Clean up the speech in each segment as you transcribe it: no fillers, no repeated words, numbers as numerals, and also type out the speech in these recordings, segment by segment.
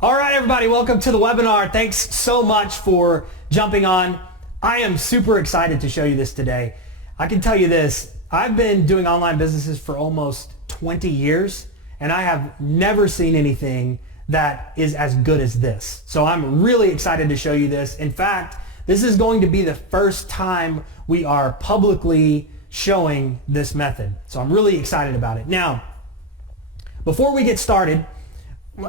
All right, everybody, welcome to the webinar. Thanks so much for jumping on. I am super excited to show you this today. I can tell you this, I've been doing online businesses for almost 20 years, and I have never seen anything that is as good as this. So I'm really excited to show you this. In fact, this is going to be the first time we are publicly showing this method. So I'm really excited about it. Now, before we get started,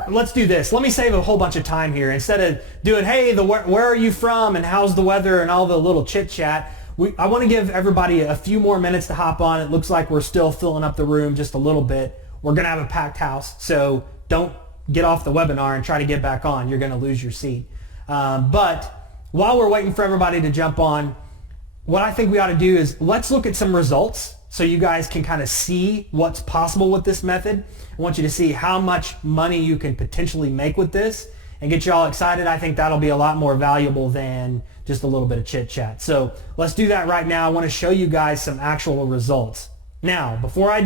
let's do this. Let me save a whole bunch of time here. Instead of doing, hey, where are you from and how's the weather and all the little chit chat, I want to give everybody a few more minutes to hop on. It looks like we're still filling up the room just a little bit. We're going to have a packed house, so don't get off the webinar and try to get back on. You're going to lose your seat. But while we're waiting for everybody to jump on, what I think we ought to do is let's look at some results so you guys can kind of see what's possible with this method. I want you to see how much money you can potentially make with this and get you all excited. I think that'll be a lot more valuable than just a little bit of chit chat. So let's do that right now. I want to show you guys some actual results. Now, before I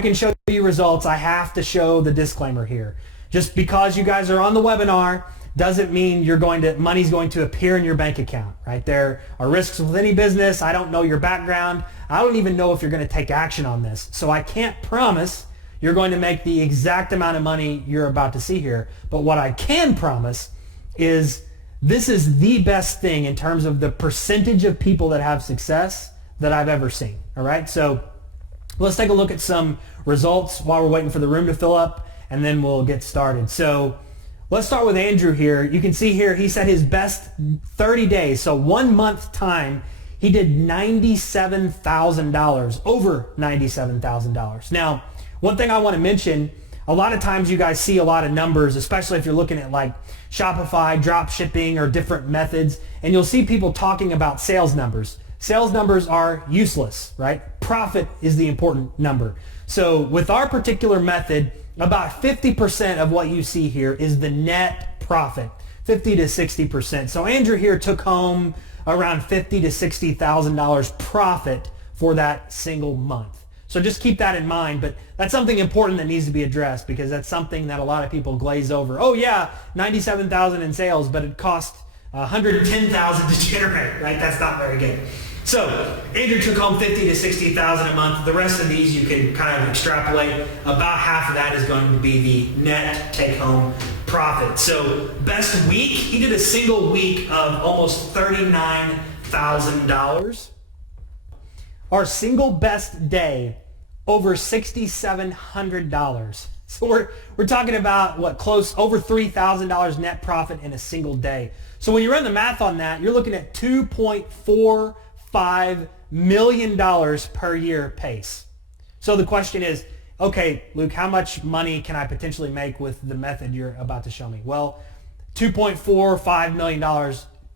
can show you results, I have to show the disclaimer here. Just because you guys are on the webinar doesn't mean money's going to appear in your bank account, right? There are risks with any business. I don't know your background. I don't even know if you're going to take action on this. So I can't promise you're going to make the exact amount of money you're about to see here. But what I can promise is this is the best thing in terms of the percentage of people that have success that I've ever seen, all right? So let's take a look at some results while we're waiting for the room to fill up, and then we'll get started. So let's start with Andrew here. You can see here he said his best 30 days, so 1 month time, he did $97,000, over $97,000. Now, one thing I want to mention, a lot of times you guys see a lot of numbers, especially if you're looking at like Shopify, drop shipping, or different methods, and you'll see people talking about sales numbers. Sales numbers are useless, right? Profit is the important number. So with our particular method, about 50% of what you see here is the net profit, 50 to 60%. So Andrew here took home around $50,000 to $60,000 profit for that single month. So just keep that in mind, but that's something important that needs to be addressed because that's something that a lot of people glaze over. Oh yeah, 97,000 in sales, but it cost 110,000 to generate, right? That's not very good. So Andrew took home 50 to 60,000 a month. The rest of these you can kind of extrapolate. About half of that is going to be the net take-home profit. So best week, he did a single week of almost $39,000. Our single best day, over $6,700. So we're talking about over $3,000 net profit in a single day. So when you run the math on that, you're looking at $2.45 million per year pace. So the question is, okay, Luke, how much money can I potentially make with the method you're about to show me? Well, $2.45 million,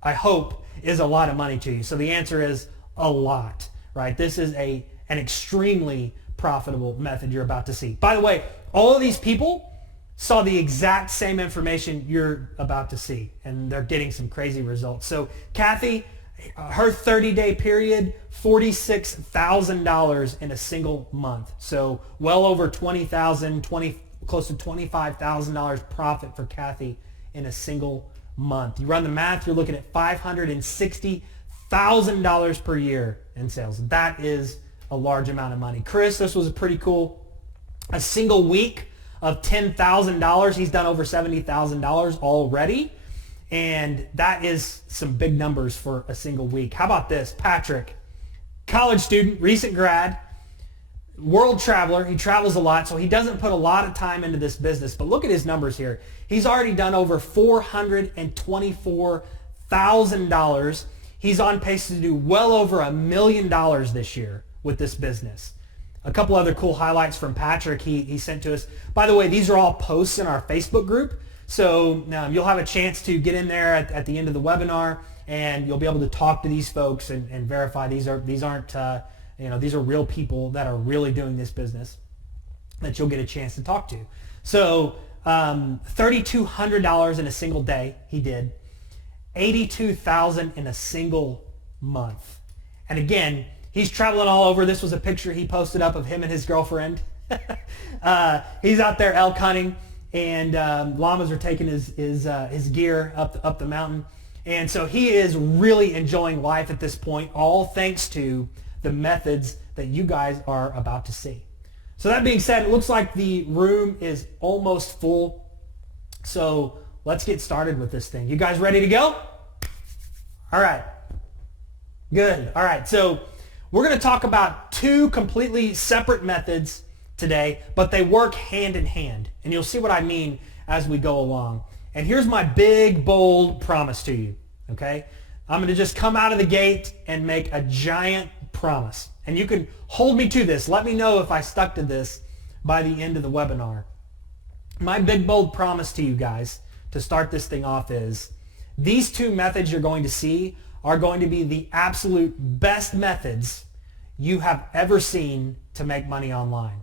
I hope, is a lot of money to you. So the answer is a lot, right? This is an extremely profitable method you're about to see. By the way, all of these people saw the exact same information you're about to see, and they're getting some crazy results. So Kathy, her 30-day period, $46,000 in a single month. So well over $20,000, close to $25,000 profit for Kathy in a single month. You run the math, you're looking at $560,000 per year in sales. That is a large amount of money. Chris, this was pretty cool. A single week of $10,000. He's done over $70,000 already. And that is some big numbers for a single week. How about this? Patrick, college student, recent grad, world traveler. He travels a lot, so he doesn't put a lot of time into this business. But look at his numbers here. He's already done over $424,000. He's on pace to do well over $1 million this year with this business. A couple other cool highlights from Patrick he sent to us. By the way, these are all posts in our Facebook group. So you'll have a chance to get in there at the end of the webinar, and you'll be able to talk to these folks and verify these aren't these are real people that are really doing this business that you'll get a chance to talk to. So $3,200 in a single day he did, $82,000 in a single month, and again he's traveling all over. This was a picture he posted up of him and his girlfriend. He's out there elk hunting. and llamas are taking his gear up the mountain. And so he is really enjoying life at this point, all thanks to the methods that you guys are about to see. So that being said, it looks like the room is almost full. So let's get started with this thing. You guys ready to go? All right. Good. All right. So we're going to talk about two completely separate methods today, but they work hand in hand. And you'll see what I mean as we go along. And here's my big, bold promise to you, okay? I'm going to just come out of the gate and make a giant promise. And you can hold me to this. Let me know if I stuck to this by the end of the webinar. My big, bold promise to you guys to start this thing off is these two methods you're going to see are going to be the absolute best methods you have ever seen to make money online.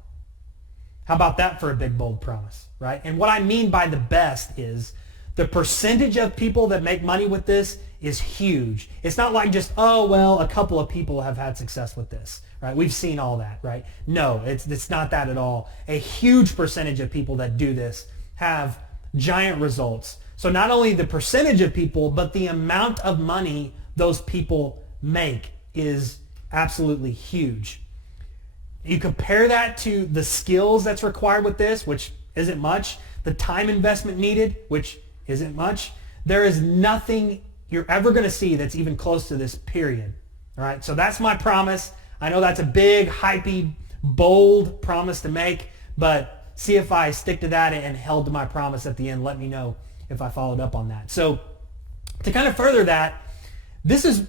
How about that for a big, bold promise, right? And what I mean by the best is the percentage of people that make money with this is huge. It's not like just, oh, well, a couple of people have had success with this, right? We've seen all that, right? No, it's not that at all. A huge percentage of people that do this have giant results. So not only the percentage of people, but the amount of money those people make is absolutely huge. You compare that to the skills that's required with this, which isn't much, the time investment needed, which isn't much. There is nothing you're ever going to see that's even close to this, period. All right, so that's my promise. I know that's a big, hypey, bold promise to make, but see if I stick to that and held to my promise at the end. Let me know if I followed up on that. So to kind of further that, this is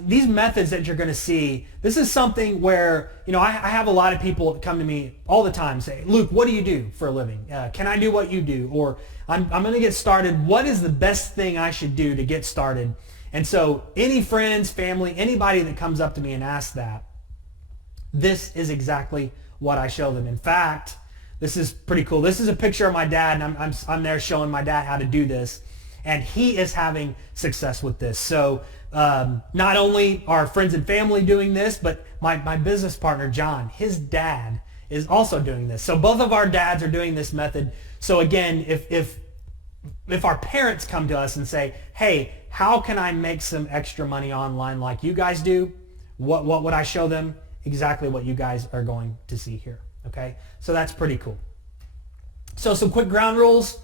these methods that you're going to see. This is something where, you know, I have a lot of people come to me all the time say, Luke, what do you do for a living? Can I do what you do? Or I'm going to get started. What is the best thing I should do to get started? And so any friends, family, anybody that comes up to me and asks that, this is exactly what I show them. In fact, this is pretty cool. This is a picture of my dad, and I'm there showing my dad how to do this. And he is having success with this. So not only are friends and family doing this, but my business partner, John, his dad is also doing this. So both of our dads are doing this method. So again, if our parents come to us and say, hey, how can I make some extra money online like you guys do? What would I show them? Exactly what you guys are going to see here. Okay, so that's pretty cool. So some quick ground rules.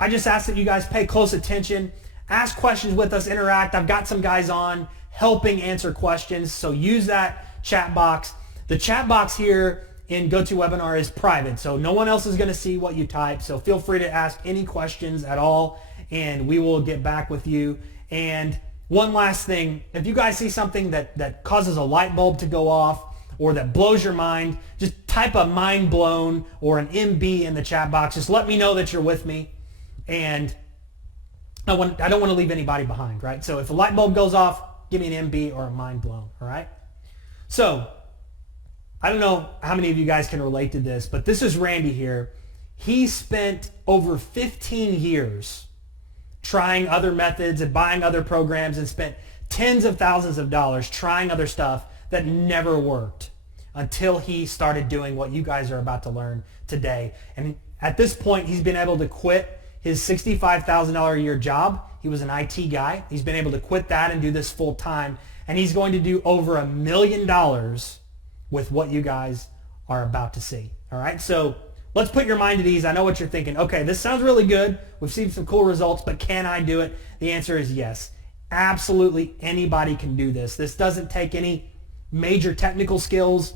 I just ask that you guys pay close attention, ask questions with us, interact. I've got some guys on helping answer questions, so use that chat box. The chat box here in GoToWebinar is private, so no one else is going to see what you type, so feel free to ask any questions at all, and we will get back with you. And one last thing, if you guys see something that causes a light bulb to go off or that blows your mind, just type a mind blown or an MB in the chat box. Just let me know that you're with me. And I don't want to leave anybody behind, right? So if a light bulb goes off, give me an MB or a mind blown, all right? So I don't know how many of you guys can relate to this, but this is Randy here. He spent over 15 years trying other methods and buying other programs and spent tens of thousands of dollars trying other stuff that never worked until he started doing what you guys are about to learn today. And at this point, he's been able to quit his $65,000 a year job. He was an IT guy. He's been able to quit that and do this full time. And he's going to do over $1 million with what you guys are about to see. All right, so let's put your mind at ease. I know what you're thinking. Okay, this sounds really good. We've seen some cool results, but can I do it? The answer is yes. Absolutely anybody can do this. This doesn't take any major technical skills.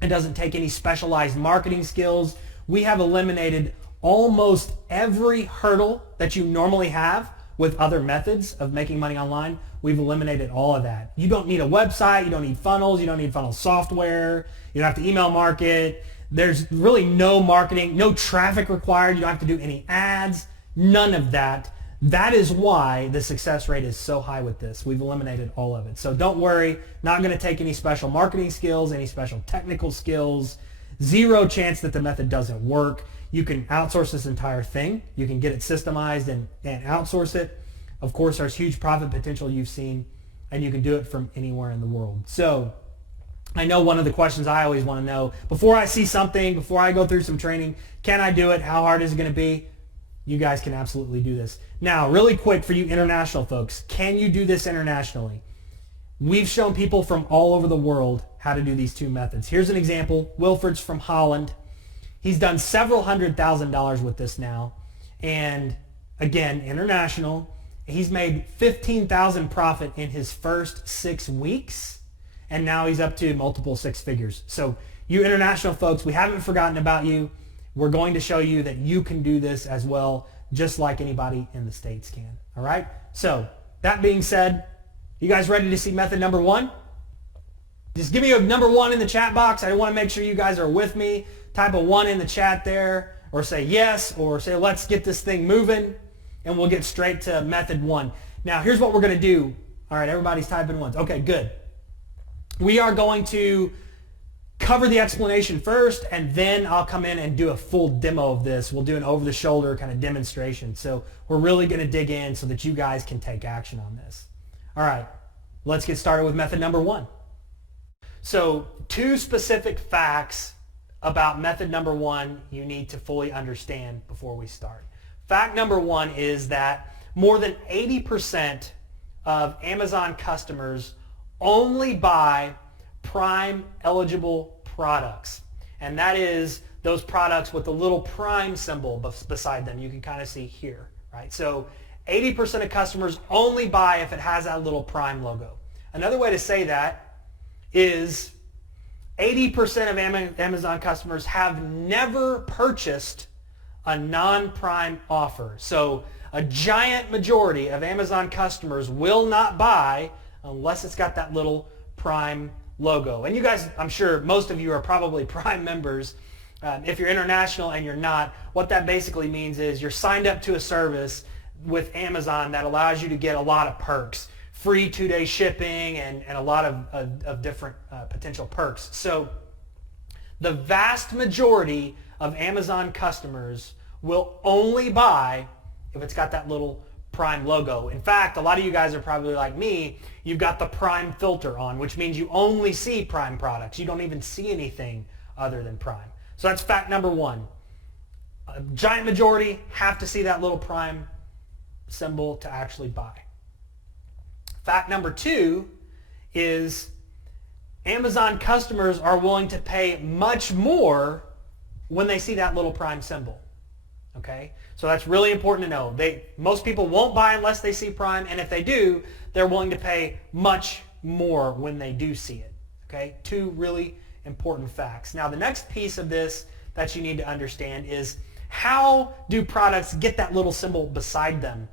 It doesn't take any specialized marketing skills. We have eliminated almost every hurdle that you normally have with other methods of making money online. We've eliminated all of that. You don't need a website. You don't need funnels. You don't need funnel software. You don't have to email market. There's really no marketing, no traffic required. You don't have to do any ads, none of that. That is why the success rate is so high with this. We've eliminated all of it. So don't worry, not going to take any special marketing skills, any special technical skills, zero chance that the method doesn't work. You can outsource this entire thing. You can get it systemized and outsource it. Of course, there's huge profit potential you've seen, and you can do it from anywhere in the world. So I know one of the questions I always want to know, before I see something, before I go through some training, can I do it? How hard is it going to be? You guys can absolutely do this. Now, really quick for you international folks, can you do this internationally? We've shown people from all over the world how to do these two methods. Here's an example. Wilfred's from Holland. He's done several $100,000 with this now. And again, international. He's made $15,000 profit in his first 6 weeks. And now he's up to multiple six figures. So you international folks, we haven't forgotten about you. We're going to show you that you can do this as well, just like anybody in the States can. All right? So that being said, you guys ready to see method number one? Just give me a number one in the chat box. I want to make sure you guys are with me. Type a one in the chat there, or say yes, or say let's get this thing moving, and we'll get straight to method one. Now, here's what we're going to do. All right, everybody's typing ones. Okay, good. We are going to cover the explanation first, and then I'll come in and do a full demo of this. We'll do an over-the-shoulder kind of demonstration. So we're really going to dig in so that you guys can take action on this. All right, let's get started with method number one. So 2 specific facts about method number one you need to fully understand before we start. Fact number one is that more than 80% of Amazon customers only buy Prime eligible products. And that is those products with the little Prime symbol beside them. You can kind of see here, right? So 80% of customers only buy if it has that little Prime logo. Another way to say that is 80% of Amazon customers have never purchased a non-Prime offer. So a giant majority of Amazon customers will not buy unless it's got that little Prime logo. And you guys, I'm sure most of you are probably Prime members. If you're international and you're not, what that basically means is you're signed up to a service with Amazon that allows you to get a lot of perks. Free 2-day shipping and a lot of different potential perks. So the vast majority of Amazon customers will only buy if it's got that little Prime logo. In fact, a lot of you guys are probably like me. You've got the Prime filter on, which means you only see Prime products. You don't even see anything other than Prime. So that's fact number one. A giant majority have to see that little Prime symbol to actually buy. Fact number two is Amazon customers are willing to pay much more when they see that little Prime symbol. Okay? So that's really important to know. Most people won't buy unless they see Prime, and if they do, they're willing to pay much more when they do see it. Okay? 2 really important facts. Now, the next piece of this that you need to understand is how do products get that little symbol beside them?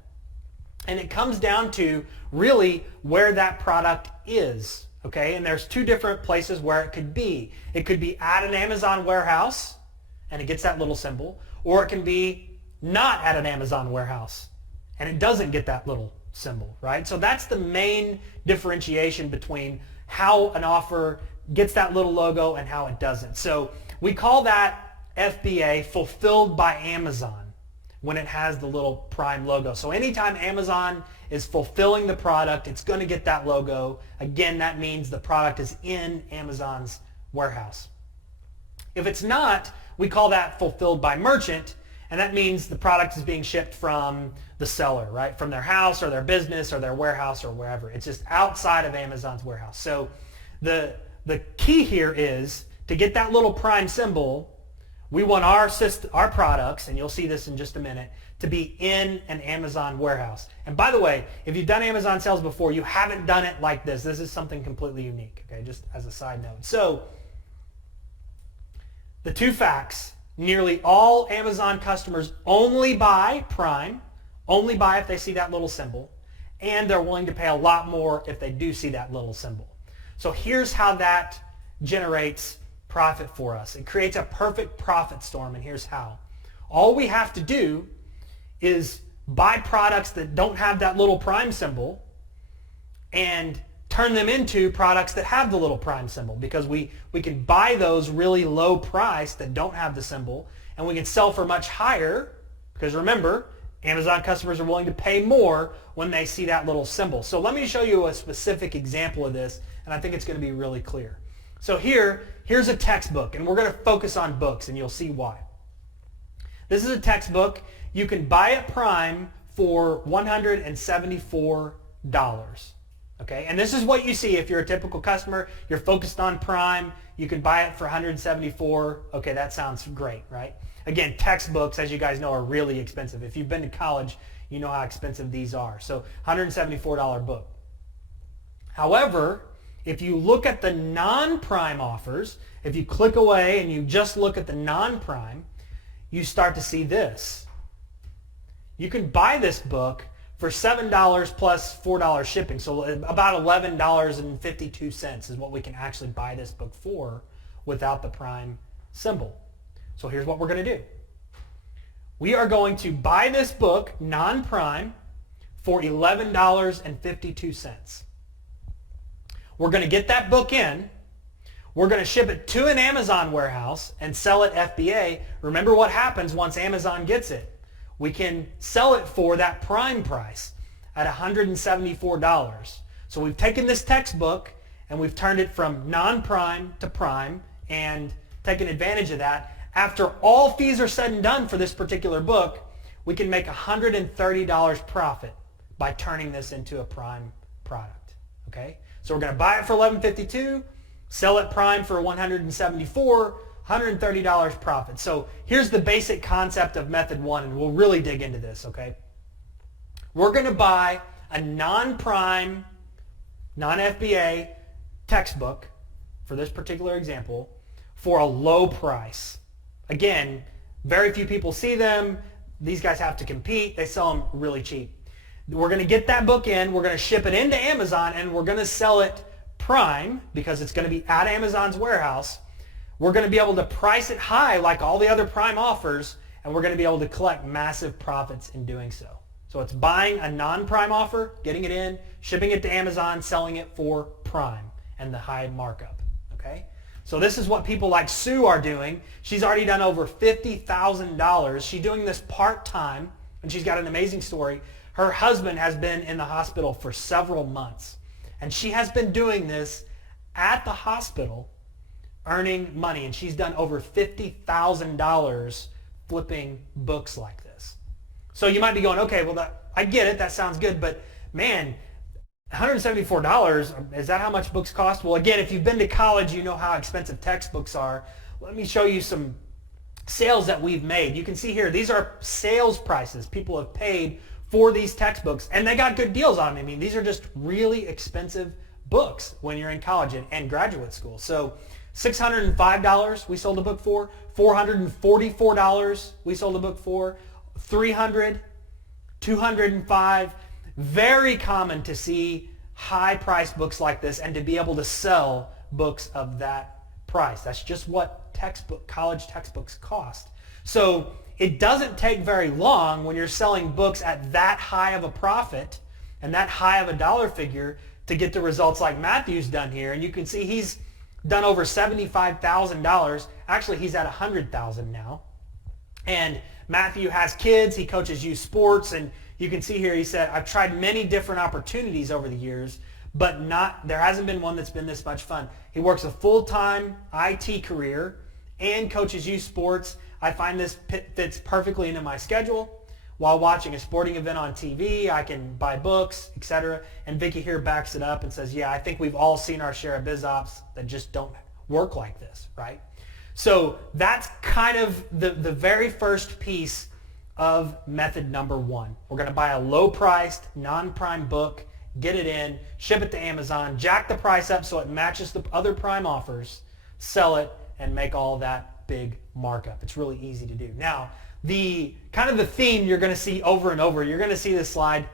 And it comes down to really where that product is. Okay? And there's 2 different places where it could be. It could be at an Amazon warehouse, and it gets that little symbol, or it can be not at an Amazon warehouse, and it doesn't get that little symbol, right? So that's the main differentiation between how an offer gets that little logo and how it doesn't. So we call that FBA, fulfilled by Amazon, when it has the little Prime logo. So anytime Amazon is fulfilling the product, it's going to get that logo. Again, that means the product is in Amazon's warehouse. If it's not, we call that fulfilled by merchant, and that means the product is being shipped from the seller, right? From their house or their business or their warehouse or wherever. It's just outside of Amazon's warehouse. So the key here is to get that little Prime symbol, we want our products, and you'll see this in just a minute, to be in an Amazon warehouse. And by the way, if you've done Amazon sales before, you haven't done it like this. This is something completely unique, okay, just as a side note. So the 2 facts: nearly all Amazon customers only buy Prime, only buy if they see that little symbol, and they're willing to pay a lot more if they do see that little symbol. So here's how that generates profit for us. It creates a perfect profit storm, and here's how. All we have to do is buy products that don't have that little Prime symbol and turn them into products that have the little Prime symbol, because we can buy those really low price that don't have the symbol, and we can sell for much higher, because remember, Amazon customers are willing to pay more when they see that little symbol. So let me show you a specific example of this, and I think it's going to be really clear. So here's a textbook, and we're going to focus on books, and you'll see why. This is a textbook. You can buy it prime for $174. Okay, and this is what you see if you're a typical customer. You're focused on prime. You can buy it for $174. Okay, that sounds great, right? Again, textbooks, as you guys know, are really expensive. If you've been to college, you know how expensive these are. So $174 book. However, if you look at the non-prime offers, if you click away and you just look at the non-prime, you start to see this. You can buy this book for $7 plus $4 shipping. So about $11.52 is what we can actually buy this book for without the prime symbol. So here's what we're going to do. We are going to buy this book, non-prime, for $11.52. We're going to get that book in. We're going to ship it to an Amazon warehouse and sell it FBA. Remember what happens once Amazon gets it. We can sell it for that prime price at $174. So we've taken this textbook and we've turned it from non-prime to prime and taken advantage of that. After all fees are said and done for this particular book, we can make $130 profit by turning this into a prime product. Okay? So we're going to buy it for $11.52, sell it prime for $174, $130 profit. So here's the basic concept of method one, and we'll really dig into this, okay? We're going to buy a non-prime, non-FBA textbook, for this particular example, for a low price. Again, very few people see them. These guys have to compete. They sell them really cheap. We're going to get that book in. We're going to ship it into Amazon, and we're going to sell it prime because it's going to be at Amazon's warehouse. We're going to be able to price it high like all the other prime offers, and we're going to be able to collect massive profits in doing so. So it's buying a non-prime offer, getting it in, shipping it to Amazon, selling it for prime and the high markup. Okay? So this is what people like Sue are doing. She's already done over $50,000. She's doing this part-time, and she's got an amazing story. Her husband has been in the hospital for several months, and she has been doing this at the hospital, earning money, and she's done over $50,000 flipping books like this. So you might be going, okay, well, I get it. That sounds good, but man, $174, is that how much books cost? Well, again, if you've been to college, you know how expensive textbooks are. Let me show you some sales that we've made. You can see here, these are sales prices people have paid for these textbooks, and they got good deals on them. I mean, these are just really expensive books when you're in college and graduate school. So $605 we sold a book for, $444 we sold a book for, $300, $205. Very common to see high-priced books like this and to be able to sell books of that price. That's just what college textbooks cost. So it doesn't take very long when you're selling books at that high of a profit and that high of a dollar figure to get the results like Matthew's done here. And you can see he's done over $75,000. Actually, he's at $100,000 now. And Matthew has kids. He coaches youth sports. And you can see here he said, I've tried many different opportunities over the years, but there hasn't been one that's been this much fun. He works a full-time IT career and coaches youth sports. I find this fits perfectly into my schedule. While watching a sporting event on TV, I can buy books, etc. And Vicky here backs it up and says, yeah, I think we've all seen our share of biz ops that just don't work like this, right? So that's kind of the very first piece of method number one. We're going to buy a low-priced, non-prime book, get it in, ship it to Amazon, jack the price up so it matches the other prime offers, sell it, and make all that big markup. It's really easy to do. Now, the theme you're going to see over and over, you're going to see this slide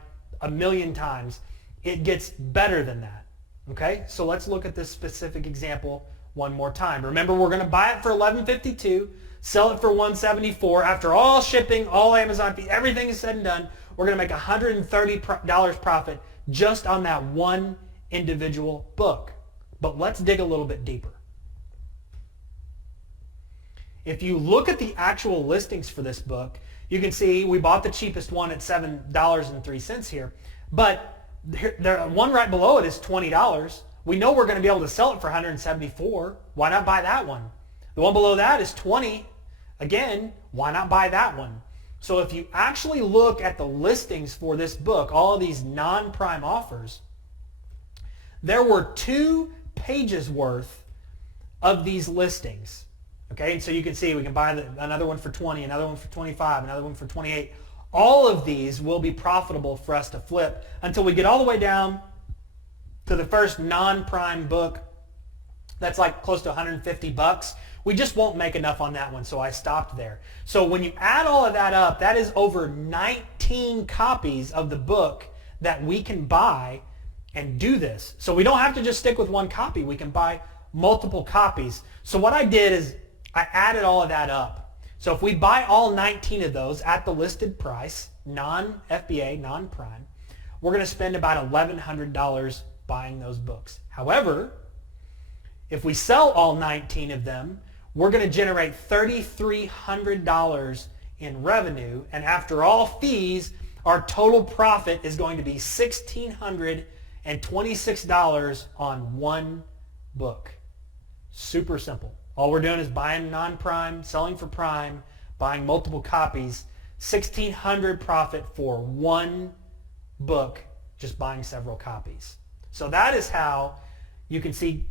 a million times. It gets better than that. Okay? So let's look at this specific example one more time. Remember, we're going to buy it for $11.52, sell it for $174. After all shipping, all Amazon fees, everything is said and done, we're going to make $130 profit just on that one individual book. But let's dig a little bit deeper. If you look at the actual listings for this book, you can see we bought the cheapest one at $7.03 here. But one right below it is $20. We know we're going to be able to sell it for 174. Why not buy that one? The one below that is 20. Again, why not buy that one? So if you actually look at the listings for this book, all of these non-prime offers, there were 2 pages worth of these listings. Okay, and so you can see we can buy another one for 20, another one for 25, another one for 28. All of these will be profitable for us to flip until we get all the way down to the first non-prime book. That's like close to 150 bucks. We just won't make enough on that one, so I stopped there. So when you add all of that up, that is over 19 copies of the book that we can buy and do this. So we don't have to just stick with one copy. We can buy multiple copies. So what I did is I added all of that up. So if we buy all 19 of those at the listed price, non-FBA, non-prime, we're going to spend about $1,100 buying those books. However, if we sell all 19 of them, we're going to generate $3,300 in revenue, and after all fees, our total profit is going to be $1,626 on one book. Super simple. All we're doing is buying non-prime, selling for prime, buying multiple copies, $1,600 profit for one book, just buying several copies. So that is how you can see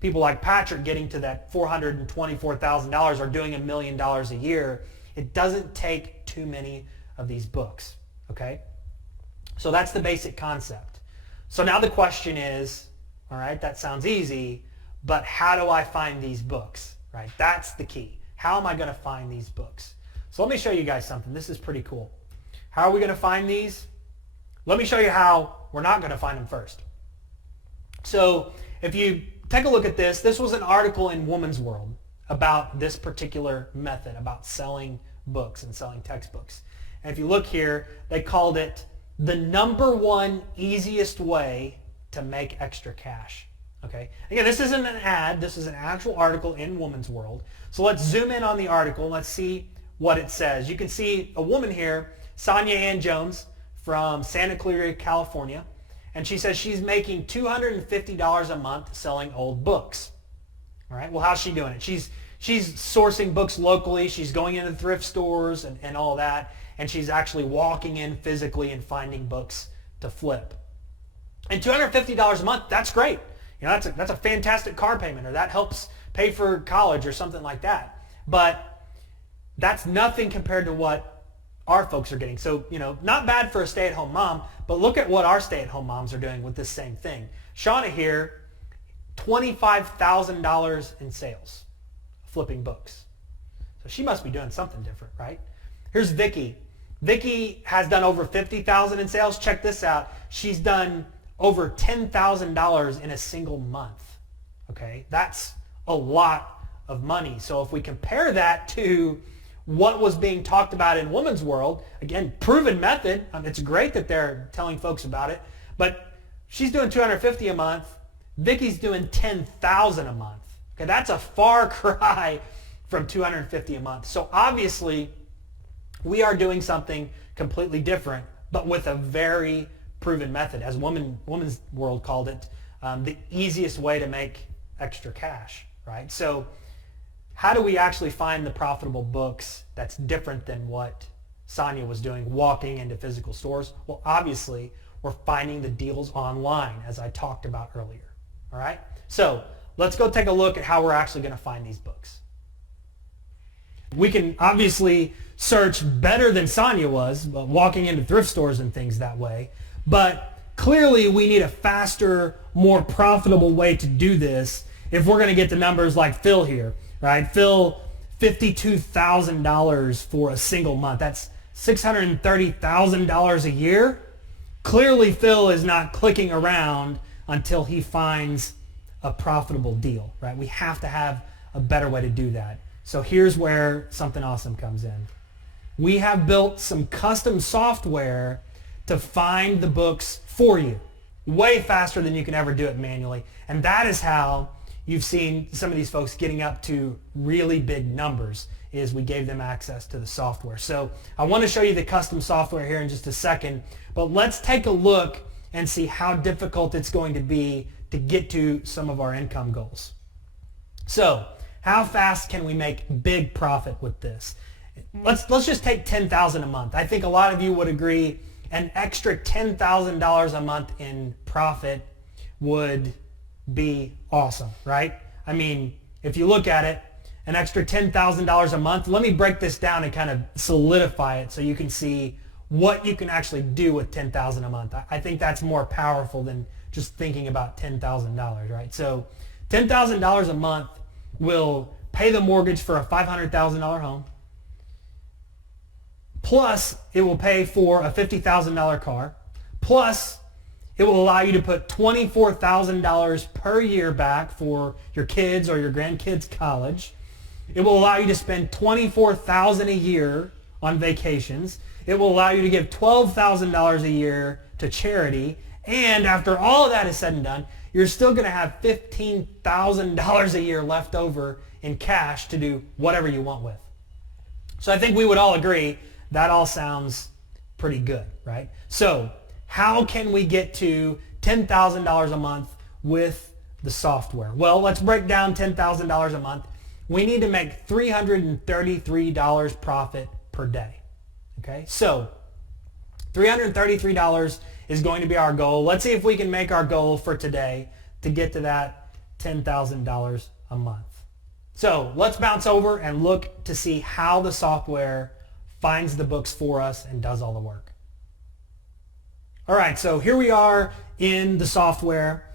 people like Patrick getting to that $424,000 or doing $1 million a year. It doesn't take too many of these books, okay? So that's the basic concept. So now the question is, all right, that sounds easy, but how do I find these books, right? That's the key. How am I going to find these books? So let me show you guys something. This is pretty cool. How are we going to find these? Let me show you how we're not going to find them first. So if you take a look at this, this was an article in Woman's World about this particular method, about selling books and selling textbooks. And if you look here, they called it the #1 easiest way to make extra cash. Okay. Again, this isn't an ad. This is an actual article in Woman's World. So let's zoom in on the article. Let's see what it says. You can see a woman here, Sonia Ann Jones from Santa Clara, California. And she says she's making $250 a month selling old books. All right. Well, how's she doing it? She's sourcing books locally. She's going into thrift stores and all that. And she's actually walking in physically and finding books to flip. And $250 a month, that's great. You know, that's a fantastic car payment, or that helps pay for college or something like that. But that's nothing compared to what our folks are getting. So, you know, not bad for a stay-at-home mom, but look at what our stay-at-home moms are doing with this same thing. Shauna here, $25,000 in sales, flipping books. So she must be doing something different, right? Here's Vicky. Vicky has done over $50,000 in sales. Check this out. She's done over $10,000 in a single month. Okay, that's a lot of money. So if we compare that to what was being talked about in Woman's World, again, proven method. It's great that they're telling folks about it, but she's doing $250 a month. Vicky's doing $10,000 a month. Okay, that's a far cry from $250 a month. So obviously, we are doing something completely different, but with a very proven method, as Woman's World called it, the easiest way to make extra cash, right? So how do we actually find the profitable books that's different than what Sonia was doing, walking into physical stores? Well, obviously, we're finding the deals online, as I talked about earlier, all right? So let's go take a look at how we're actually going to find these books. We can obviously search better than Sonia was, walking into thrift stores and things that way, but clearly we need a faster, more profitable way to do this if we're going to get to numbers like Phil here. Right, Phil, $52,000 for a single month. That's $630,000 a year. Clearly, Phil is not clicking around until he finds a profitable deal, right? We have to have a better way to do that. So here's where something awesome comes in. We have built some custom software to find the books for you, way faster than you can ever do it manually. And that is how you've seen some of these folks getting up to really big numbers, is we gave them access to the software. So I want to show you the custom software here in just a second, but let's take a look and see how difficult it's going to be to get to some of our income goals. So how fast can we make big profit with this? Let's just take $10,000 a month. I think a lot of you would agree an extra $10,000 a month in profit would be awesome, right? I mean, if you look at it, an extra $10,000 a month, let me break this down and kind of solidify it so you can see what you can actually do with $10,000 a month. I think that's more powerful than just thinking about $10,000, right? So $10,000 a month will pay the mortgage for a $500,000 home, plus it will pay for a $50,000 car, plus it will allow you to put $24,000 per year back for your kids or your grandkids' college. It will allow you to spend $24,000 a year on vacations. It will allow you to give $12,000 a year to charity. And after all of that is said and done, you're still going to have $15,000 a year left over in cash to do whatever you want with. So I think we would all agree that all sounds pretty good, right? So how can we get to $10,000 a month with the software? Well, let's break down $10,000 a month. We need to make $333 profit per day. Okay, so $333 is going to be our goal. Let's see if we can make our goal for today to get to that $10,000 a month. So let's bounce over and look to see how the software finds the books for us and does all the work. All right, so here we are in the software,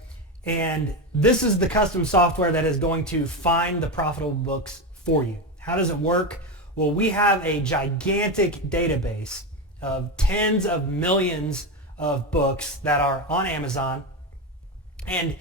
and this is the custom software that is going to find the profitable books for you. How does it work? Well, we have a gigantic database of tens of millions of books that are on Amazon, and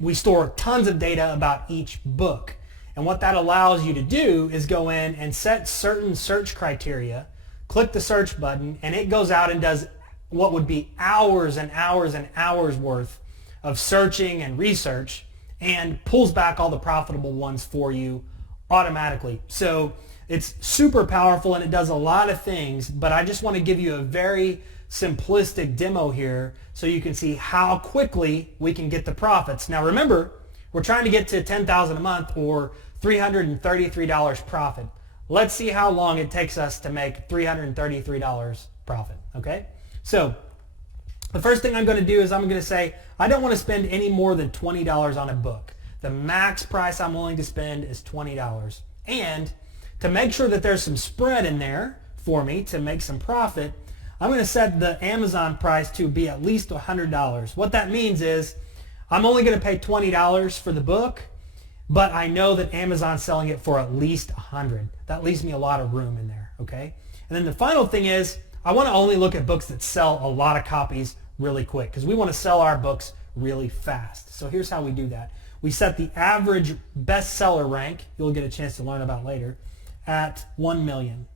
we store tons of data about each book. And what that allows you to do is go in and set certain search criteria, click the search button, and it goes out and does what would be hours and hours and hours worth of searching and research and pulls back all the profitable ones for you automatically. So it's super powerful and it does a lot of things, but I just want to give you a very simplistic demo here so you can see how quickly we can get the profits. Now remember, we're trying to get to $10,000 a month or $333 profit. Let's see how long it takes us to make $333 profit, okay? So the first thing I'm going to do is I'm going to say I don't want to spend any more than $20 on a book. The max price I'm willing to spend is $20. And to make sure that there's some spread in there for me to make some profit, I'm going to set the Amazon price to be at least $100. What that means is I'm only going to pay $20 for the book, but I know that Amazon's selling it for at least $100. That leaves me a lot of room in there, okay? And then the final thing is I want to only look at books that sell a lot of copies really quick because we want to sell our books really fast. So here's how we do that. We set the average bestseller rank, you'll get a chance to learn about later, at 1 million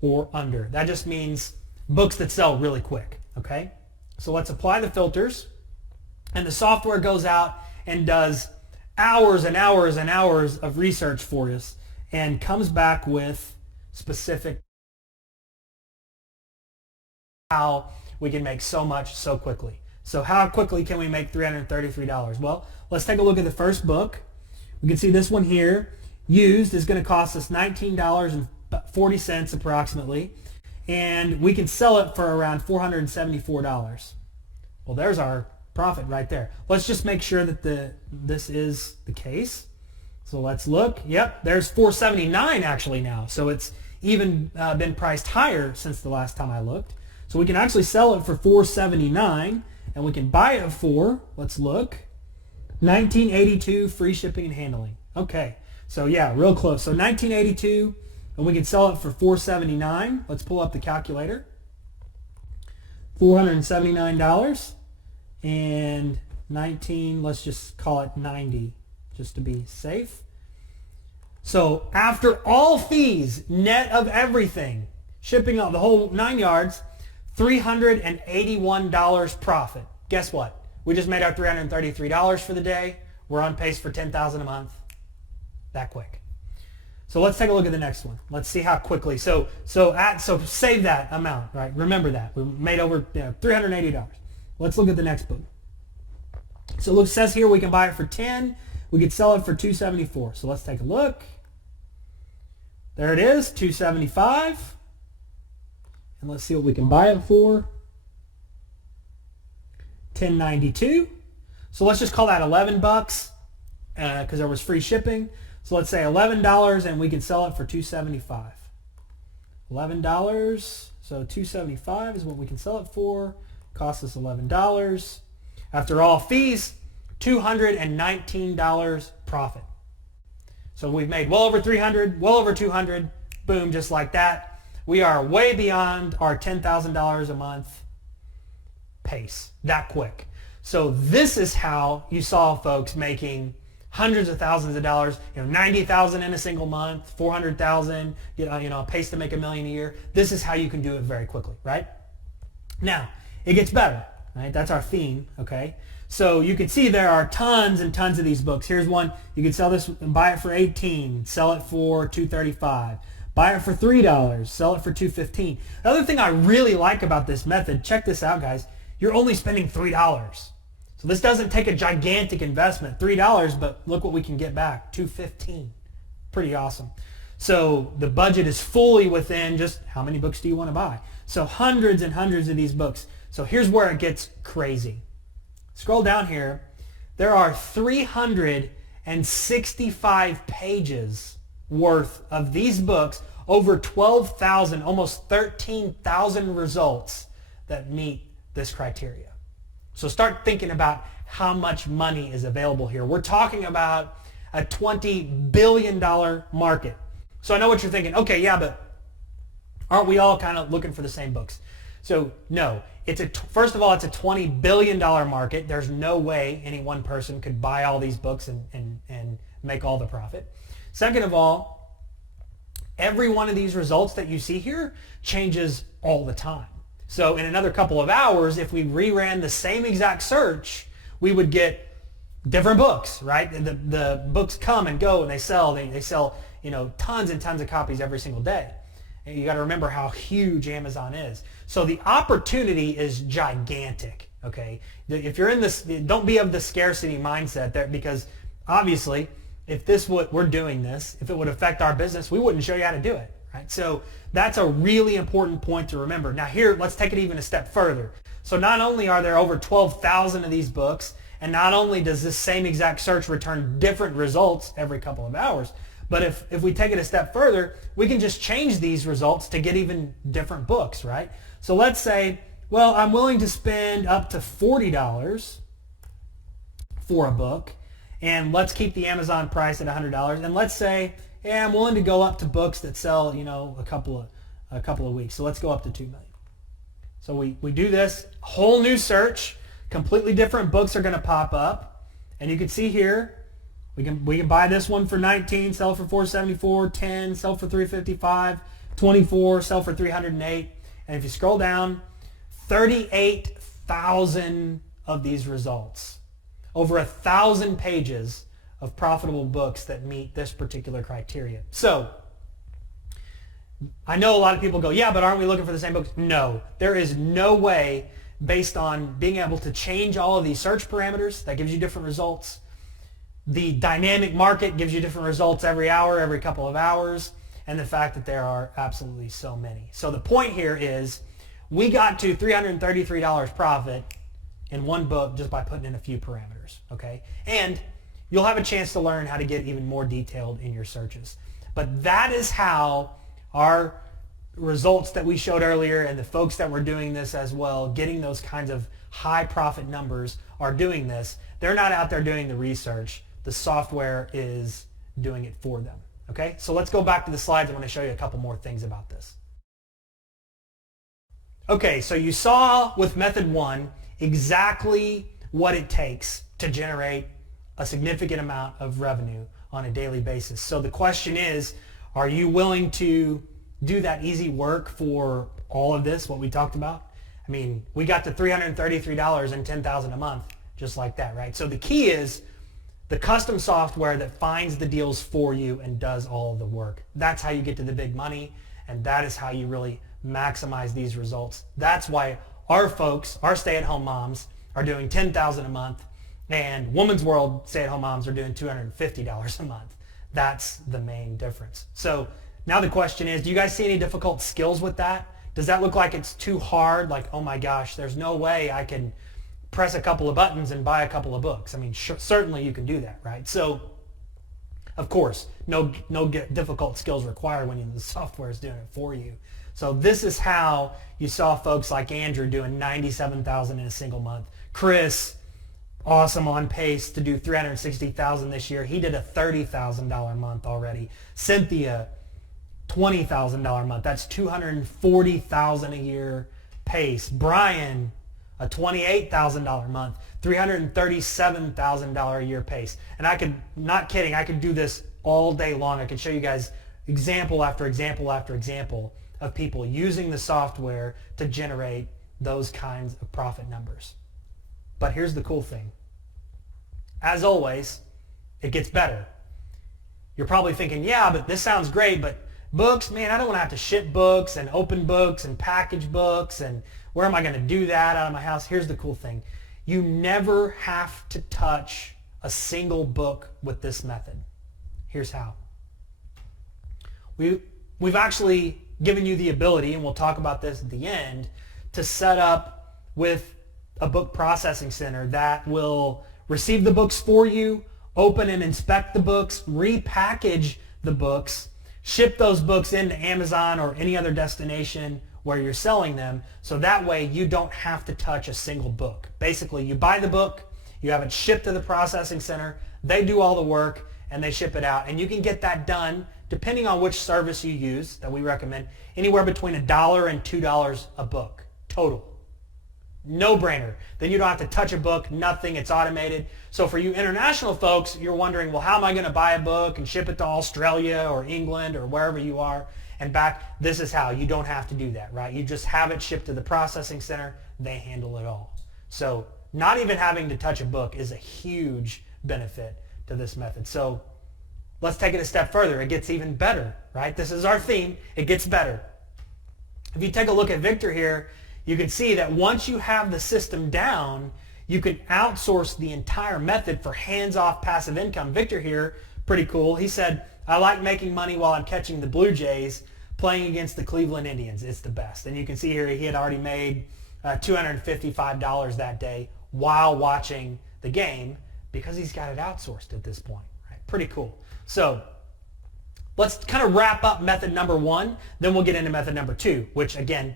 or under. That just means books that sell really quick, okay? So let's apply the filters, and the software goes out and does hours and hours and hours of research for us and comes back with specific how we can make so much so quickly. So how quickly can we make $333? Well, let's take a look at the first book. We can see this one here, used, is going to cost us $19.40 approximately, and we can sell it for around $474. Well, there's our profit right there. Let's just make sure that this is the case. So let's look. Yep, there's $479 actually now. So it's even been priced higher since the last time I looked. So we can actually sell it for $479, and we can buy it for, let's look, $19.82 free shipping and handling. Okay, so yeah, real close. So $19.82, and we can sell it for $479. Let's pull up the calculator. $479 and 19, let's just call it 90 just to be safe. So after all fees, net of everything, shipping on the whole 9 yards, $381 profit. Guess what? We just made our $333 for the day. We're on pace for $10,000 a month. That quick. So let's take a look at the next one. Let's see how quickly. So save that amount, right? Remember that. We made over $380. Let's look at the next book. So it says here we can buy it for 10. We could sell it for 274. So let's take a look. There it is, 275. And let's see what we can buy it for. 1092. So let's just call that 11 bucks because there was free shipping. So let's say $11 and we can sell it for 275. $11, so 275 is what we can sell it for. Costs us $11. After all fees, $219 profit. So we've made well over 300, well over 200, boom, just like that. We are way beyond our $10,000 a month pace, that quick. So this is how you saw folks making hundreds of thousands of dollars, 90,000 in a single month, 400,000, a pace to make $1 million a year. This is how you can do it very quickly, right? Now, it gets better, right? That's our theme, okay? So you can see there are tons and tons of these books. Here's one. You can sell this and buy it for $18, sell it for $235. Buy it for $3, sell it for $215. The other thing I really like about this method, check this out, guys. You're only spending $3. So this doesn't take a gigantic investment, $3, but look what we can get back, $215. Pretty awesome. So the budget is fully within just how many books do you want to buy. So hundreds and hundreds of these books. So here's where it gets crazy. Scroll down here. There are 365 pages worth of these books, over 12,000, almost 13,000 results that meet this criteria. So start thinking about how much money is available here. We're talking about a $20 billion market. So I know what you're thinking. Okay, yeah, but aren't we all kind of looking for the same books? So no, first of all, it's a $20 billion market. There's no way any one person could buy all these books and make all the profit. Second of all, every one of these results that you see here changes all the time. So in another couple of hours, if we reran the same exact search, we would get different books, right? The books come and go and they sell. They sell, tons and tons of copies every single day. And you got to remember how huge Amazon is. So the opportunity is gigantic, okay? If you're in this, don't be of the scarcity mindset there, because obviously if we're doing this, if it would affect our business, we wouldn't show you how to do it. Right? So that's a really important point to remember. Now here, let's take it even a step further. So not only are there over 12,000 of these books, and not only does this same exact search return different results every couple of hours, but if we take it a step further, we can just change these results to get even different books, right? So let's say, well, I'm willing to spend up to $40 for a book, and let's keep the Amazon price at $100, and let's say, yeah, I'm willing to go up to books that sell, a couple of weeks. So let's go up to 2 million. So we do this whole new search. Completely different books are going to pop up, and you can see here we can buy this one for 19, sell for 474, 10, sell for 355, 24, sell for 308. And if you scroll down, 38,000 of these results, over 1,000 pages of profitable books that meet this particular criteria. So I know a lot of people go, yeah, but aren't we looking for the same books? No, there is no way, based on being able to change all of these search parameters, that gives you different results. The dynamic market gives you different results every hour, every couple of hours, and the fact that there are absolutely so many. So the point here is we got to $333 profit in one book just by putting in a few parameters, okay? And you'll have a chance to learn how to get even more detailed in your searches. But that is how our results that we showed earlier, and the folks that were doing this as well, getting those kinds of high profit numbers, are doing this. They're not out there doing the research. The software is doing it for them. Okay, so let's go back to the slides. I want to show you a couple more things about this. Okay, so you saw with method 1 exactly what it takes to generate a significant amount of revenue on a daily basis. So the question is, are you willing to do that easy work for all of this, what we talked about? I mean, we got to $333 and $10,000 a month just like that, right? So the key is the custom software that finds the deals for you and does all of the work. That's how you get to the big money, and that is how you really maximize these results. That's why our folks, our stay-at-home moms, are doing $10,000 a month, and Woman's World stay-at-home moms are doing $250 a month. That's the main difference. So now the question is, do you guys see any difficult skills with that? Does that look like it's too hard? Like, oh my gosh, there's no way I can press a couple of buttons and buy a couple of books. I mean, certainly you can do that, right? So, of course, no difficult skills required when the software is doing it for you. So this is how you saw folks like Andrew doing $97,000 in a single month. Chris, awesome, on pace to do $360,000 this year. He did a $30,000 month already. Cynthia, $20,000 a month. That's $240,000 a year pace. Brian, a $28,000 month, $337,000 a year pace. And I could, not kidding, I could do this all day long. I could show you guys example after example after example of people using the software to generate those kinds of profit numbers. But here's the cool thing. As always, it gets better. You're probably thinking, yeah, but this sounds great, but books, man, I don't want to have to ship books and open books and package books, and where am I going to do that out of my house? Here's the cool thing. You never have to touch a single book with this method. Here's how. We've actually given you the ability, and we'll talk about this at the end, to set up with a book processing center that will receive the books for you, open and inspect the books, repackage the books, ship those books into Amazon or any other destination where you're selling them, so that way you don't have to touch a single book. Basically, you buy the book, you have it shipped to the processing center, they do all the work, and they ship it out. And you can get that done, depending on which service you use that we recommend, anywhere between $1 and $2 a book total. No brainer. Then you don't have to touch a book, nothing, it's automated. So for you international folks, you're wondering, well, how am I going to buy a book and ship it to Australia or England or wherever you are and back? This is how. You don't have to do that, right? You just have it shipped to the processing center. They handle it all. So not even having to touch a book is a huge benefit to this method. So let's take it a step further. It gets even better, right? This is our theme. It gets better. If you take a look at Victor here, you can see that once you have the system down, you can outsource the entire method for hands-off passive income. Victor here, pretty cool. He said, I like making money while I'm catching the Blue Jays, playing against the Cleveland Indians. It's the best. And you can see here he had already made $255 that day while watching the game because he's got it outsourced at this point. Right? Pretty cool. So let's kind of wrap up method number one, then we'll get into method number two, which again,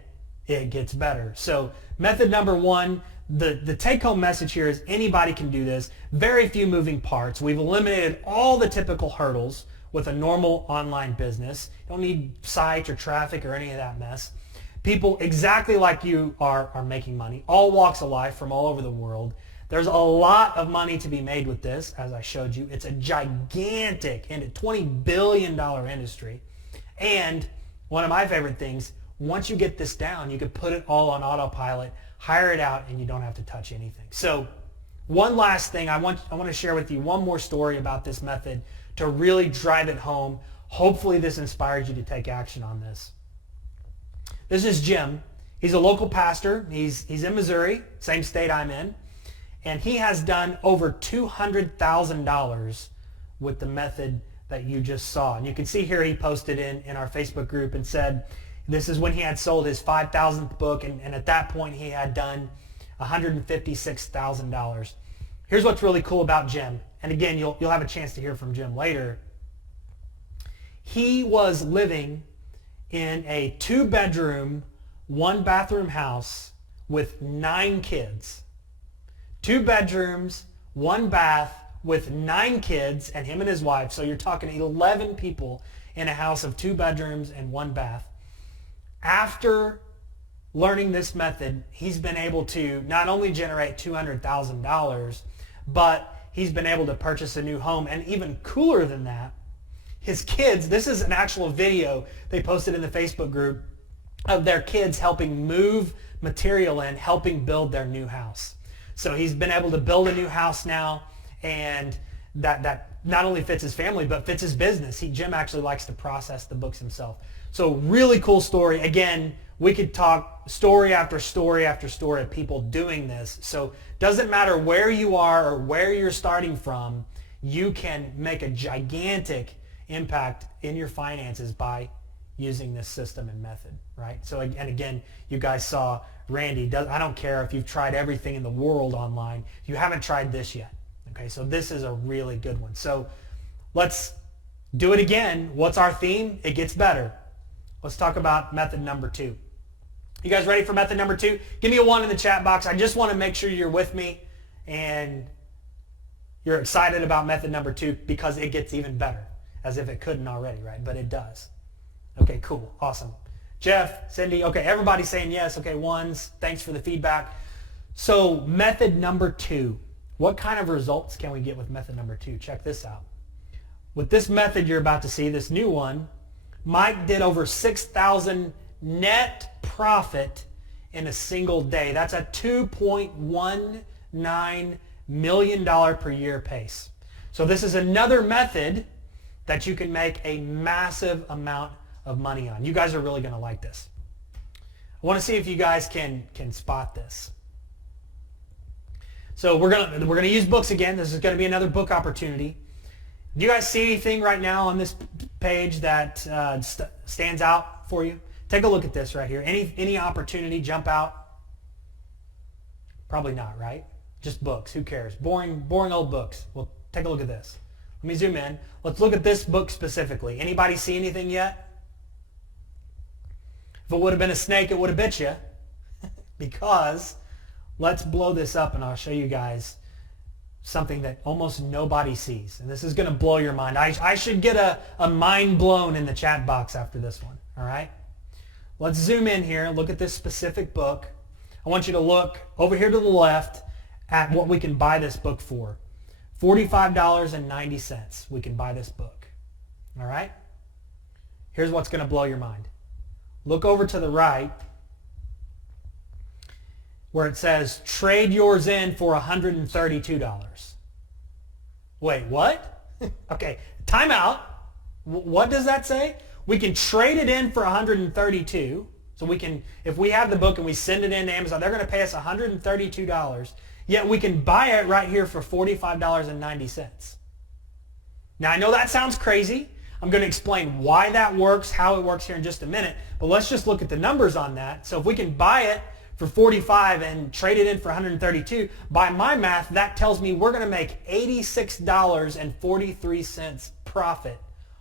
it gets better. So method number one, the take-home message here is anybody can do this. Very few moving parts. We've eliminated all the typical hurdles with a normal online business. You don't need sites or traffic or any of that mess. People exactly like you are making money, all walks of life from all over the world. There's a lot of money to be made with this, as I showed you. It's a gigantic $20 billion industry. And one of my favorite things, once you get this down, you can put it all on autopilot, hire it out, and you don't have to touch anything. So one last thing, I want to share with you one more story about this method to really drive it home. Hopefully this inspires you to take action on this. This is Jim. He's a local pastor. He's in Missouri, same state I'm in. And he has done over $200,000 with the method that you just saw. And you can see here he posted in our Facebook group and said, this is when he had sold his 5,000th book, and at that point he had done $156,000. Here's what's really cool about Jim, and again, you'll have a chance to hear from Jim later. He was living in a 2-bedroom, 1-bathroom house with 9 kids. 2 bedrooms, 1 bath with 9 kids, and him and his wife. So you're talking 11 people in a house of 2 bedrooms and 1 bath. After learning this method, he's been able to not only generate $200,000, but he's been able to purchase a new home. And even cooler than that, his kids, this is an actual video they posted in the Facebook group of their kids helping move material in, helping build their new house. So he's been able to build a new house now, and that not only fits his family, but fits his business. Jim actually likes to process the books himself. So really cool story. Again, we could talk story after story after story of people doing this. So doesn't matter where you are or where you're starting from, you can make a gigantic impact in your finances by using this system and method, right? So, and again, you guys saw Randy. I don't care if you've tried everything in the world online. You haven't tried this yet. Okay, so this is a really good one. So let's do it again. What's our theme? It gets better. Let's talk about method number 2. You guys ready for method number 2? Give me a 1 in the chat box. I just want to make sure you're with me and you're excited about method number 2 because it gets even better, as if it couldn't already, right? But it does. Okay, cool. Awesome. Jeff, Cindy, okay, everybody's saying yes. Okay, 1s. Thanks for the feedback. So method number 2. What kind of results can we get with method number 2? Check this out. With this method you're about to see, this new one, Mike did over $6,000 net profit in a single day. That's a $2.19 million per year pace. So this is another method that you can make a massive amount of money on. You guys are really going to like this. I want to see if you guys can spot this. So we're gonna use books again. This is going to be another book opportunity. Do you guys see anything right now on this page that stands out for you? Take a look at this right here. Any opportunity jump out? Probably not, right? Just books. Who cares? Boring old books. Well, take a look at this. Let me zoom in. Let's look at this book specifically. Anybody see anything yet? If it would have been a snake, it would have bit you. Because let's blow this up and I'll show you guys something that almost nobody sees. And this is going to blow your mind. I should get a mind blown in the chat box after this one. All right? Let's zoom in here. Look at this specific book. I want you to look over here to the left at what we can buy this book for. $45.90 we can buy this book. All right? Here's what's going to blow your mind. Look over to the right where it says, trade yours in for $132. Wait, what? Okay, time out. What does that say? We can trade it in for $132. So we can, if we have the book and we send it in to Amazon, they're going to pay us $132. Yet we can buy it right here for $45.90. Now I know that sounds crazy. I'm going to explain why that works, how it works here in just a minute. But let's just look at the numbers on that. So if we can buy it for $45 and trade it in for $132, by my math, that tells me we're going to make $86.43 profit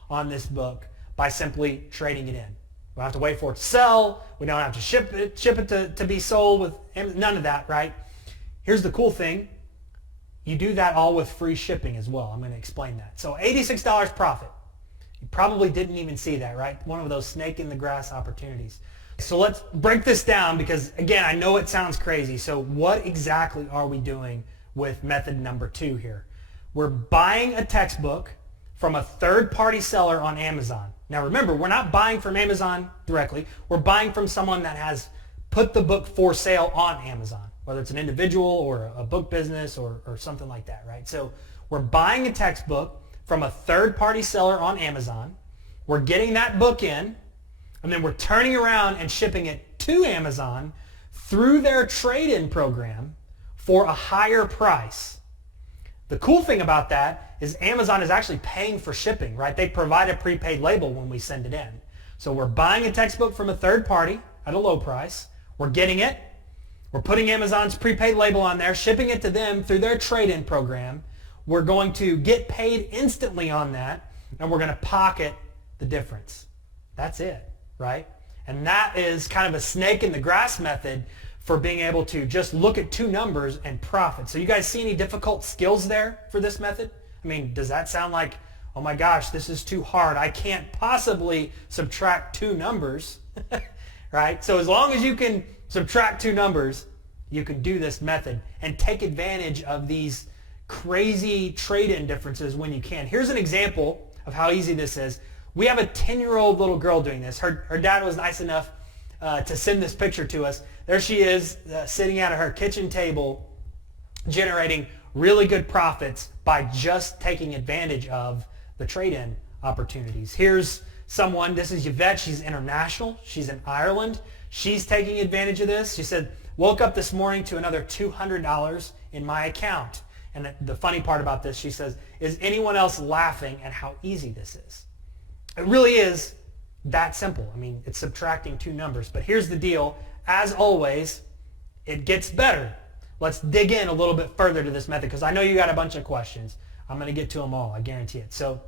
on this book by simply trading it in. We don't have to wait for it to sell. We don't have to ship it to be sold with none of that, right? Here's the cool thing. You do that all with free shipping as well. I'm going to explain that. So $86 profit. You probably didn't even see that, right? One of those snake in the grass opportunities. So let's break this down because, again, I know it sounds crazy. So what exactly are we doing with method number 2 here? We're buying a textbook from a third-party seller on Amazon. Now remember, we're not buying from Amazon directly. We're buying from someone that has put the book for sale on Amazon, whether it's an individual or a book business or something like that, right? So we're buying a textbook from a third-party seller on Amazon. We're getting that book in, and then we're turning around and shipping it to Amazon through their trade-in program for a higher price. The cool thing about that is Amazon is actually paying for shipping, right? They provide a prepaid label when we send it in. So we're buying a textbook from a third party at a low price. We're getting it. We're putting Amazon's prepaid label on there, shipping it to them through their trade-in program. We're going to get paid instantly on that, and we're going to pocket the difference. That's it, right? And that is kind of a snake in the grass method for being able to just look at 2 numbers and profit. So you guys see any difficult skills there for this method? I mean, does that sound like, oh my gosh, this is too hard. I can't possibly subtract 2 numbers, right? So as long as you can subtract 2 numbers, you can do this method and take advantage of these crazy trade-in differences when you can. Here's an example of how easy this is. We have a 10-year-old little girl doing this. Her dad was nice enough to send this picture to us. There she is sitting at her kitchen table generating really good profits by just taking advantage of the trade-in opportunities. Here's someone, this is Yvette, she's international, she's in Ireland. She's taking advantage of this. She said, woke up this morning to another $200 in my account. And the funny part about this, she says, is anyone else laughing at how easy this is? It really is that simple. I mean, it's subtracting two numbers. But here's the deal. As always, it gets better. Let's dig in a little bit further to this method because I know you got a bunch of questions. I'm going to get to them all. I guarantee it. So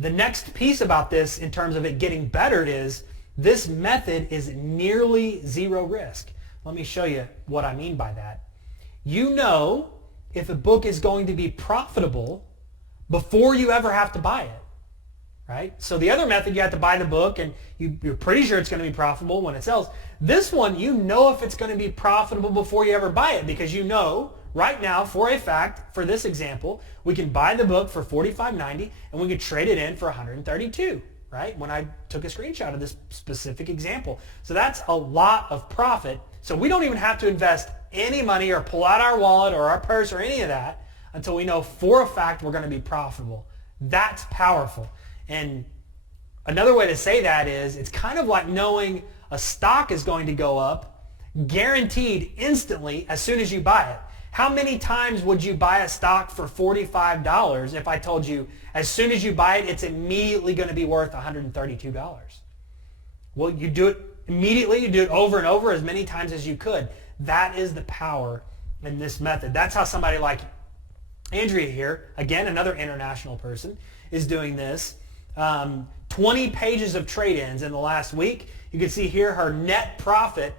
the next piece about this in terms of it getting better is this method is nearly zero risk. Let me show you what I mean by that. You know if a book is going to be profitable before you ever have to buy it, right? So the other method, you have to buy the book and you're pretty sure it's going to be profitable when it sells. This one, you know if it's going to be profitable before you ever buy it because you know right now for a fact, for this example, we can buy the book for $45.90 and we can trade it in for $132. Right? When I took a screenshot of this specific example. So that's a lot of profit. So we don't even have to invest any money or pull out our wallet or our purse or any of that until we know for a fact we're going to be profitable. That's powerful. And another way to say that is it's kind of like knowing a stock is going to go up guaranteed instantly as soon as you buy it. How many times would you buy a stock for $45 if I told you as soon as you buy it, it's immediately going to be worth $132? Well, you do it immediately. You do it over and over as many times as you could. That is the power in this method. That's how somebody like Andrea here, again, another international person, is doing this. 20 pages of trade-ins in the last week. You can see here her net profit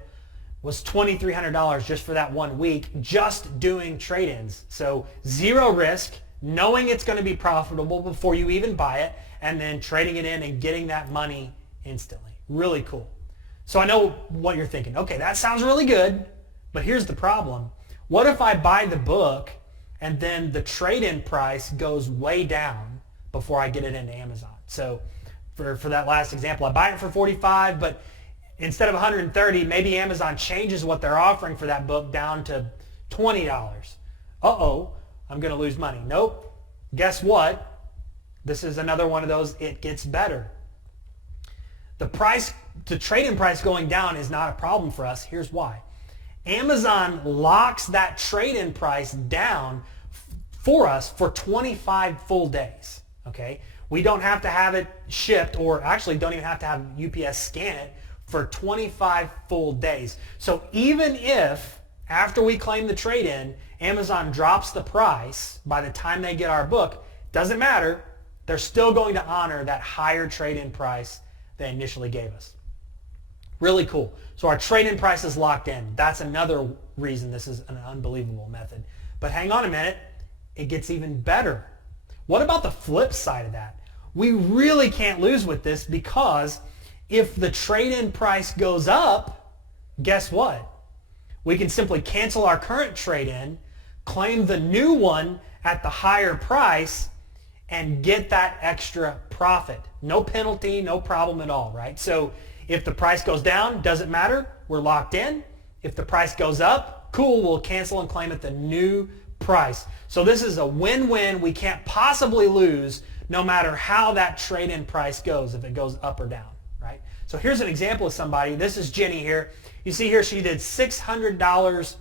was $2,300 just for that 1 week, just doing trade-ins. So zero risk, knowing it's going to be profitable before you even buy it, and then trading it in and getting that money instantly. Really cool. So I know what you're thinking. Okay, that sounds really good, but here's the problem. What if I buy the book and then the trade-in price goes way down before I get it into Amazon? So for that last example, I buy it for $45, but instead of $130, maybe Amazon changes what they're offering for that book down to $20. Uh-oh, I'm going to lose money. Nope. Guess what? This is another one of those, it gets better. The trade-in price going down is not a problem for us. Here's why. Amazon locks that trade-in price down for us for 25 full days. Okay? We don't have to have it shipped, or actually don't even have to have UPS scan it for 25 full days. So even if after we claim the trade-in, Amazon drops the price by the time they get our book, doesn't matter. They're still going to honor that higher trade-in price they initially gave us. Really cool. So our trade-in price is locked in. That's another reason this is an unbelievable method. But hang on a minute, it gets even better. What about the flip side of that? We really can't lose with this because if the trade-in price goes up, guess what? We can simply cancel our current trade-in, claim the new one at the higher price, and get that extra profit. No penalty, no problem at all, right? So if the price goes down, doesn't matter, we're locked in. If the price goes up, cool, we'll cancel and claim at the new price. So this is a win-win. We can't possibly lose no matter how that trade-in price goes, if it goes up or down, right? So here's an example of somebody. This is Jenny here. You see here she did $600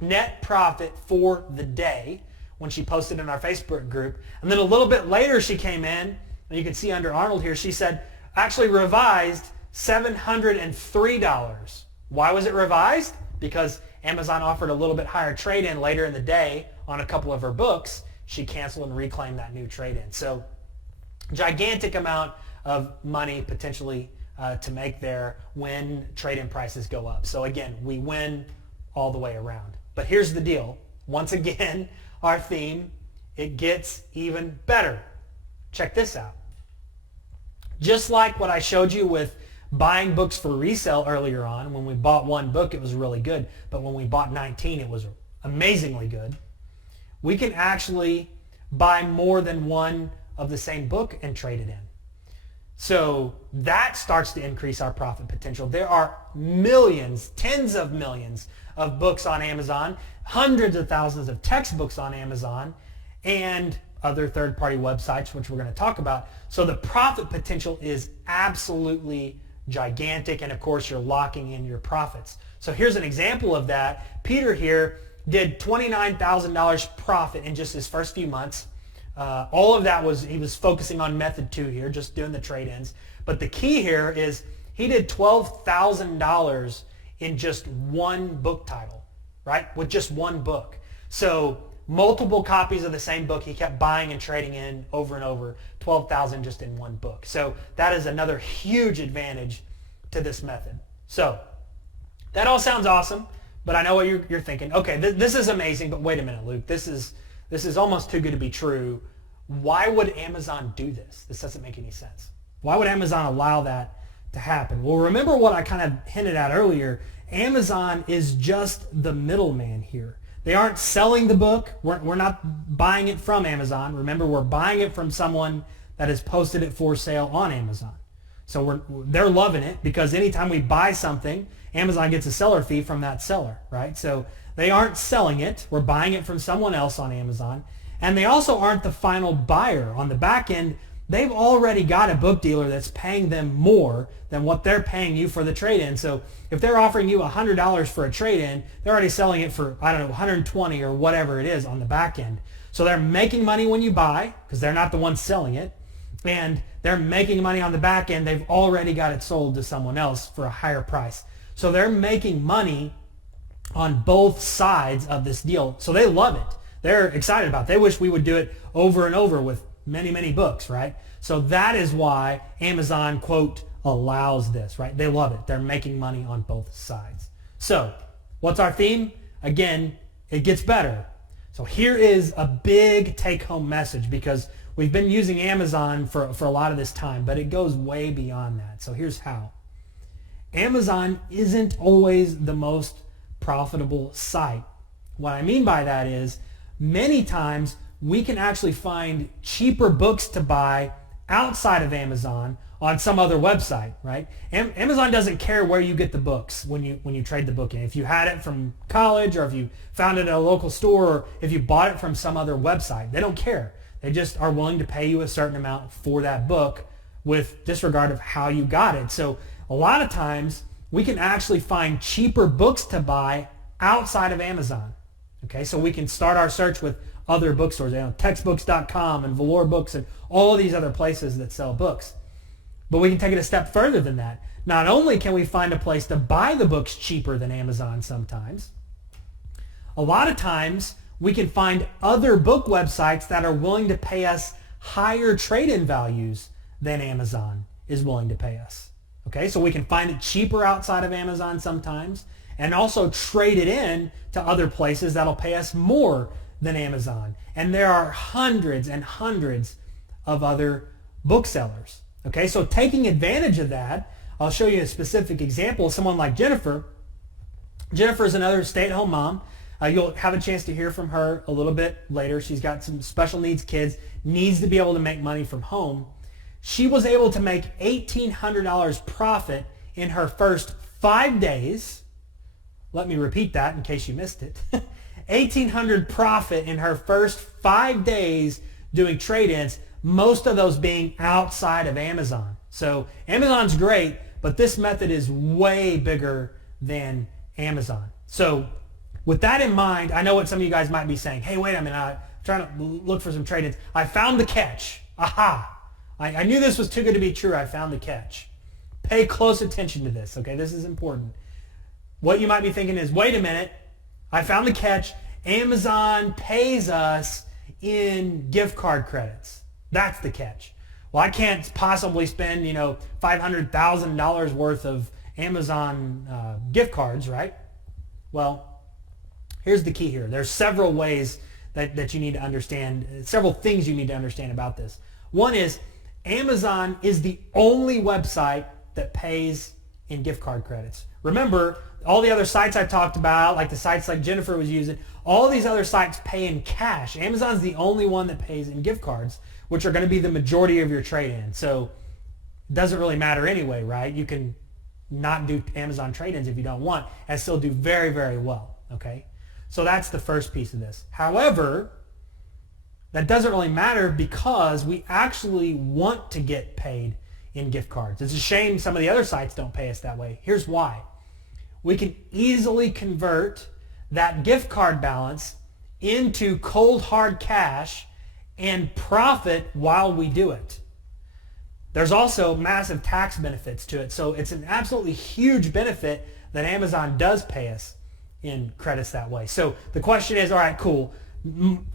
net profit for the day when she posted in our Facebook group. And then a little bit later she came in, and you can see under Arnold here, she said, actually revised $703. Why was it revised? Because Amazon offered a little bit higher trade-in later in the day on a couple of her books. She canceled and reclaimed that new trade-in. So gigantic amount of money potentially to make there when trade-in prices go up. So again, we win all the way around. But here's the deal. Once again, our theme, it gets even better. Check this out. Just like what I showed you with buying books for resale earlier on, when we bought one book, it was really good. But when we bought 19, it was amazingly good. We can actually buy more than one of the same book and trade it in. So that starts to increase our profit potential. There are millions, tens of millions of books on Amazon, hundreds of thousands of textbooks on Amazon, and other third-party websites, which we're going to talk about. So the profit potential is absolutely gigantic, and of course you're locking in your profits. So here's an example of that. Peter here did $29,000 profit in just his first few months. All of that was, he was focusing on method 2 here, just doing the trade-ins. But the key here is he did $12,000 in just one book title, right? With just one book. So multiple copies of the same book he kept buying and trading in over and over, 12,000 just in one book. So that is another huge advantage to this method. So that all sounds awesome, but I know what you're thinking. Okay, this is amazing, but wait a minute, Luke. This is almost too good to be true. Why would Amazon do this? This doesn't make any sense. Why would Amazon allow that to happen? Well, remember what I kind of hinted at earlier. Amazon is just the middleman here. They aren't selling the book. We're not buying it from Amazon. Remember, we're buying it from someone that has posted it for sale on Amazon. So they're loving it because anytime we buy something, Amazon gets a seller fee from that seller, right? So they aren't selling it. We're buying it from someone else on Amazon. And they also aren't the final buyer. On the back end, they've already got a book dealer that's paying them more than what they're paying you for the trade-in. So if they're offering you $100 for a trade-in, they're already selling it for, I don't know, $120 or whatever it is on the back end. So they're making money when you buy because they're not the ones selling it. And they're making money on the back end. They've already got it sold to someone else for a higher price. So they're making money on both sides of this deal. So they love it. They're excited about it. They wish we would do it over and over with many, many books, right? So that is why Amazon, quote, allows this, right? They love it. They're making money on both sides. So what's our theme? Again, it gets better. So here is a big take-home message because we've been using Amazon for a lot of this time, but it goes way beyond that. So here's how. Amazon isn't always the most profitable site. What I mean by that is many times we can actually find cheaper books to buy outside of Amazon on some other website, right? Amazon doesn't care where you get the books when you trade the book in. If you had it from college or if you found it at a local store or if you bought it from some other website, they don't care. They just are willing to pay you a certain amount for that book with disregard of how you got it. So a lot of times we can actually find cheaper books to buy outside of Amazon. Okay, so we can start our search with other bookstores, textbooks.com and Valor Books and all these other places that sell books. But we can take it a step further than that. Not only can we find a place to buy the books cheaper than Amazon sometimes, a lot of times we can find other book websites that are willing to pay us higher trade-in values than Amazon is willing to pay us. Okay, so we can find it cheaper outside of Amazon sometimes and also trade it in to other places that'll pay us more than Amazon. And there are hundreds and hundreds of other booksellers. Okay, so taking advantage of that, I'll show you a specific example of someone like Jennifer. Jennifer is another stay-at-home mom. You'll have a chance to hear from her a little bit later. She's got some special needs kids, needs to be able to make money from home. She was able to make $1,800 profit in her first 5 days. Let me repeat that in case you missed it. $1,800 profit in her first 5 days doing trade-ins, most of those being outside of Amazon. So Amazon's great, but this method is way bigger than Amazon. So with that in mind, I know what some of you guys might be saying. Hey, wait a minute, I'm trying to look for some trade-ins. I found the catch. Aha! I knew this was too good to be true. I found the catch. Pay close attention to this, okay? This is important. What you might be thinking is, wait a minute, I found the catch. Amazon pays us in gift card credits. That's the catch. Well, I can't possibly spend, $500,000 worth of Amazon gift cards, right? Well, here's the key here. There's several ways that you need to understand, several things you need to understand about this. One is Amazon is the only website that pays in gift card credits. Remember, all the other sites I talked about, like the sites like Jennifer was using, all these other sites pay in cash. Amazon's the only one that pays in gift cards, which are going to be the majority of your trade-in. So it doesn't really matter anyway, right? You can not do Amazon trade-ins if you don't want and still do very, very well, okay? So that's the first piece of this. However, that doesn't really matter because we actually want to get paid in gift cards. It's a shame some of the other sites don't pay us that way. Here's why. We can easily convert that gift card balance into cold hard cash and profit while we do it. There's also massive tax benefits to it. So it's an absolutely huge benefit that Amazon does pay us in credits that way. So the question is, all right, cool.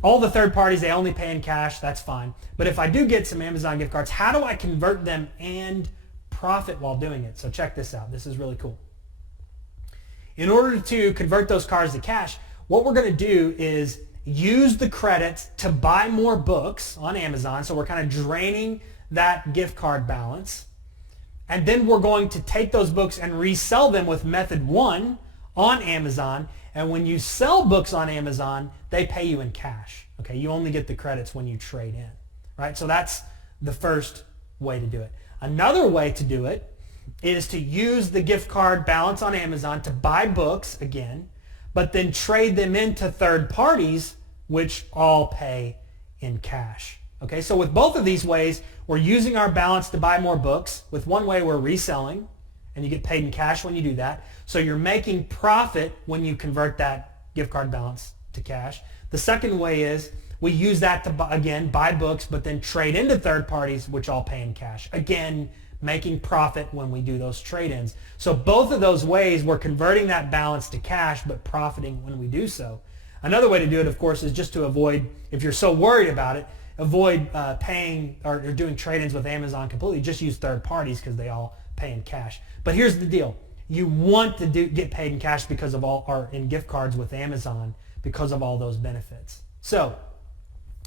All the third parties, they only pay in cash. That's fine. But if I do get some Amazon gift cards, how do I convert them and profit while doing it? So check this out. This is really cool. In order to convert those cards to cash, what we're going to do is use the credits to buy more books on Amazon. So we're kind of draining that gift card balance. And then we're going to take those books and resell them with method 1 on Amazon. And when you sell books on Amazon, they pay you in cash. Okay, you only get the credits when you trade in, right? So that's the first way to do it. Another way to do it is to use the gift card balance on Amazon to buy books again, but then trade them into third parties, which all pay in cash. Okay, so with both of these ways, we're using our balance to buy more books. With one way, we're reselling, and you get paid in cash when you do that. So you're making profit when you convert that gift card balance to cash. The second way is we use that to, again, buy books, but then trade into third parties, which all pay in cash. Again, making profit when we do those trade-ins. So both of those ways, we're converting that balance to cash, but profiting when we do so. Another way to do it, of course, is just to avoid, if you're so worried about it, avoid paying or doing trade-ins with Amazon completely. Just use third parties because they all pay in cash. But here's the deal. You want to get paid in cash because of in gift cards with Amazon because of all those benefits. So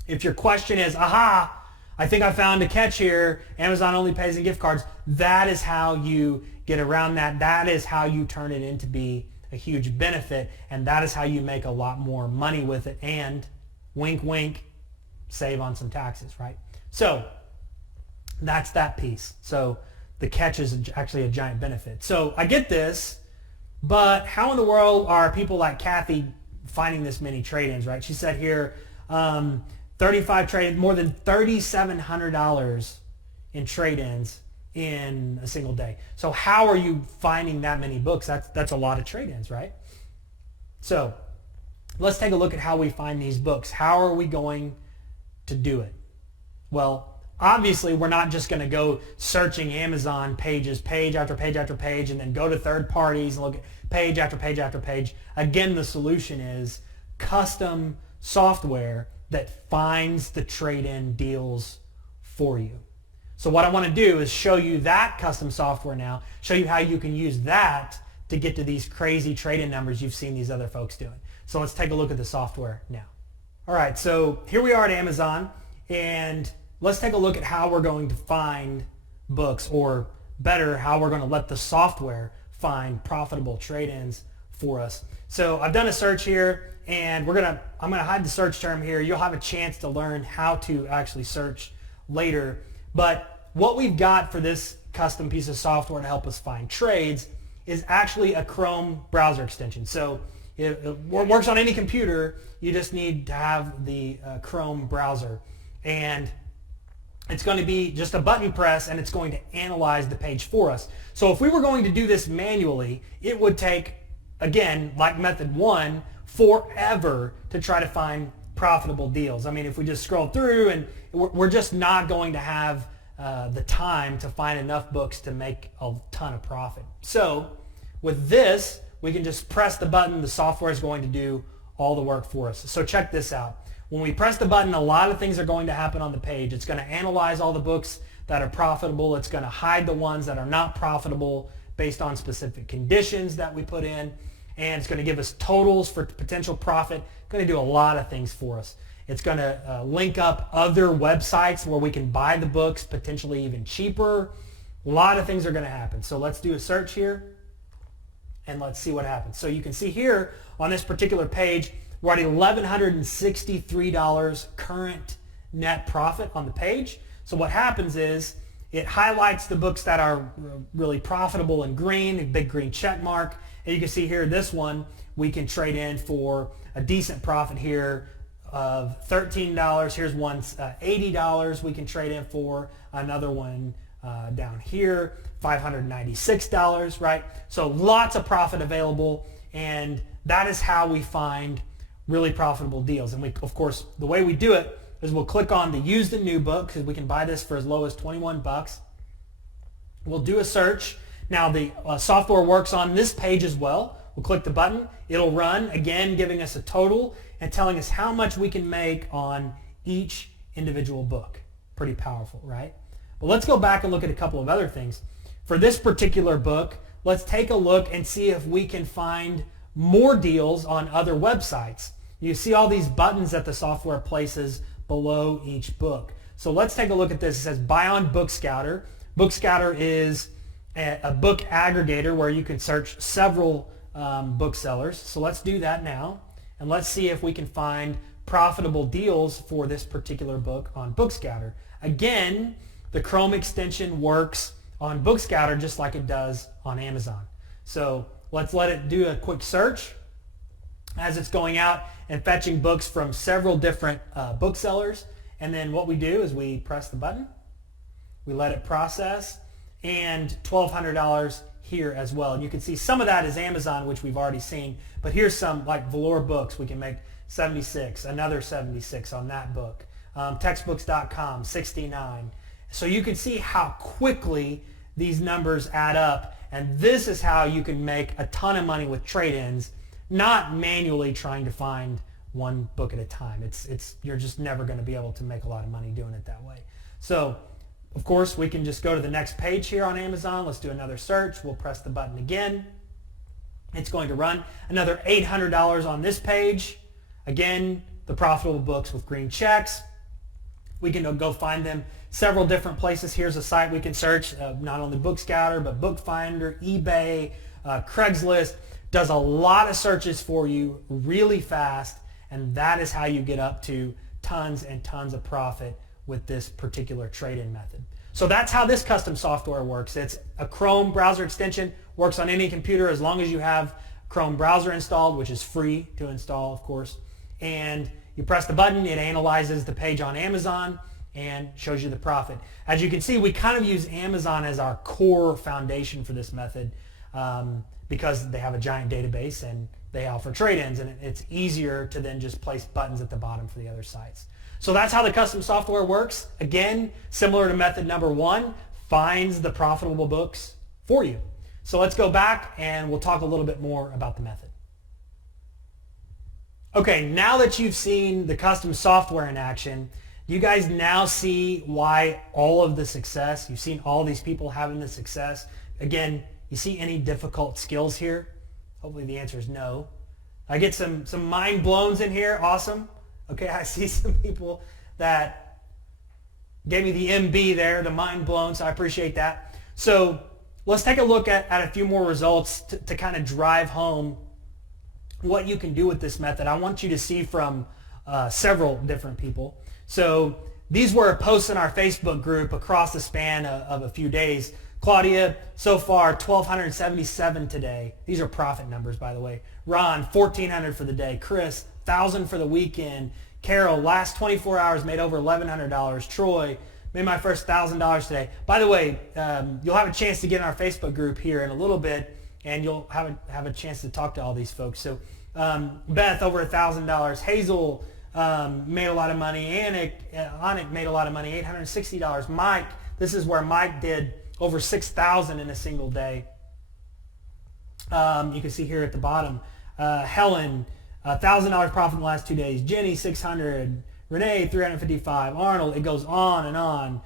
if your question is, aha, I think I found a catch here, Amazon only pays in gift cards, that is how you get around that. That is how you turn it into be a huge benefit, and that is how you make a lot more money with it and, wink, wink, save on some taxes, right? So that's that piece. So the catch is actually a giant benefit. So I get this, but how in the world are people like Kathy finding this many trade-ins, right? She said here, 35 trade, more than $3,700 in trade-ins in a single day. So how are you finding that many books? That's a lot of trade-ins, right? So let's take a look at how we find these books. How are we going to do it? Well, obviously we're not just going to go searching Amazon pages, page after page after page, and then go to third parties and look at page after page after page. Again, the solution is custom software that finds the trade-in deals for you. So what I want to do is show you that custom software now, show you how you can use that to get to these crazy trade-in numbers you've seen these other folks doing. So let's take a look at the software now. All right, so here we are at Amazon, and let's take a look at how we're going to find books, or better, how we're going to let the software find profitable trade-ins for us. So I've done a search here, and I'm going to hide the search term here. You'll have a chance to learn how to actually search later. But what we've got for this custom piece of software to help us find trades is actually a Chrome browser extension. So it works on any computer. You just need to have the Chrome browser. And it's going to be just a button press, and it's going to analyze the page for us. So if we were going to do this manually, it would take, again, like method 1, forever to try to find profitable deals. I mean, if we just scroll through, and we're just not going to have the time to find enough books to make a ton of profit. So with this, we can just press the button. The software is going to do all the work for us. So check this out. When we press the button, a lot of things are going to happen on the page. It's going to analyze all the books that are profitable. It's going to hide the ones that are not profitable based on specific conditions that we put in. And it's going to give us totals for potential profit. It's going to do a lot of things for us. It's going to link up other websites where we can buy the books, potentially even cheaper. A lot of things are going to happen. So let's do a search here, and let's see what happens. So you can see here on this particular page, we're at $1,163 current net profit on the page. So what happens is it highlights the books that are really profitable in green, a big green check mark. And you can see here, this one, we can trade in for a decent profit here, of $13. Here's one $80 we can trade in for. Another one down here, $596, right? So lots of profit available, and that is how we find really profitable deals. And we, of course, the way we do it is we'll click on the used and new book, because we can buy this for as low as 21 bucks. We'll do a search. Now the software works on this page as well. We'll click the button. It'll run, again, giving us a total and telling us how much we can make on each individual book. Pretty powerful, right? But let's go back and look at a couple of other things. For this particular book, let's take a look and see if we can find more deals on other websites. You see all these buttons that the software places below each book. So let's take a look at this. It says buy on BookScouter. BookScouter is a book aggregator where you can search several booksellers. So let's do that now, and let's see if we can find profitable deals for this particular book on BookScouter. Again, the Chrome extension works on BookScouter just like it does on Amazon. So let's let it do a quick search as it's going out and fetching books from several different booksellers. And then what we do is we press the button, we let it process, and $1,200 here as well. And you can see some of that is Amazon, which we've already seen, but here's some like Velour Books. We can make 76, another 76 on that book. Textbooks.com, 69. So you can see how quickly these numbers add up, and this is how you can make a ton of money with trade-ins, not manually trying to find one book at a time. You're just never going to be able to make a lot of money doing it that way. So, of course, we can just go to the next page here on Amazon. Let's do another search. We'll press the button again. It's going to run. Another $800 on this page. Again, the profitable books with green checks. We can go find them several different places. Here's a site we can search, not only BookScouter, but BookFinder, eBay, Craigslist. Does a lot of searches for you really fast, and that is how you get up to tons and tons of profit with this particular trade-in method. So that's how this custom software works. It's a Chrome browser extension, works on any computer as long as you have Chrome browser installed, which is free to install, of course. And you press the button, it analyzes the page on Amazon and shows you the profit. As you can see, we kind of use Amazon as our core foundation for this method because they have a giant database and they offer trade-ins, and it's easier to then just place buttons at the bottom for the other sites. So that's how the custom software works. Again, similar to method number one, finds the profitable books for you. So let's go back and we'll talk a little bit more about the method. Okay, now that you've seen the custom software in action, you guys now see why all of the success, you've seen all these people having the success. Again, you see any difficult skills here? Hopefully the answer is no. I get some mind blowns in here, awesome. Okay, I see some people that gave me the MB there, the mind blown, so I appreciate that. So let's take a look at a few more results to kind of drive home what you can do with this method. I want you to see from several different people. So these were posts in our Facebook group across the span of a few days. Claudia, so far, 1,277 today. These are profit numbers, by the way. Ron, 1,400 for the day. Chris, 1,000 for the weekend. Carol, last 24 hours made over $1,100. Troy, made my first $1,000 today. By the way, you'll have a chance to get in our Facebook group here in a little bit, and you'll have a chance to talk to all these folks. So Beth, over $1,000. Hazel made a lot of money. Anik made a lot of money, $860. Mike, this is where Mike did over $6,000 in a single day. You can see here at the bottom. Helen, $1,000 profit in the last 2 days. Jenny, $600. Renee, $355. Arnold, it goes on and on.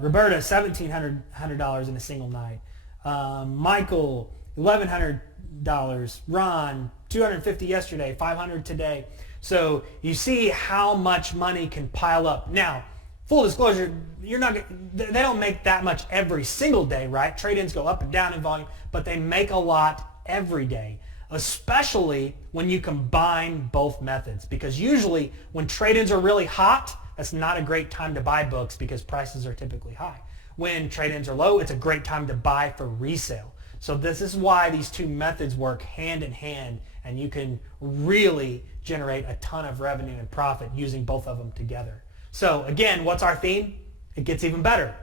Roberta, $1,700 in a single night. Michael, $1,100. Ron, $250 yesterday, $500 today. So you see how much money can pile up. Now, full disclosure, they don't make that much every single day, right? Trade-ins go up and down in volume, but they make a lot every day, especially when you combine both methods. Because usually when trade-ins are really hot, that's not a great time to buy books because prices are typically high. When trade-ins are low, it's a great time to buy for resale. So this is why these two methods work hand in hand, and you can really generate a ton of revenue and profit using both of them together. So again, what's our theme? It gets even better.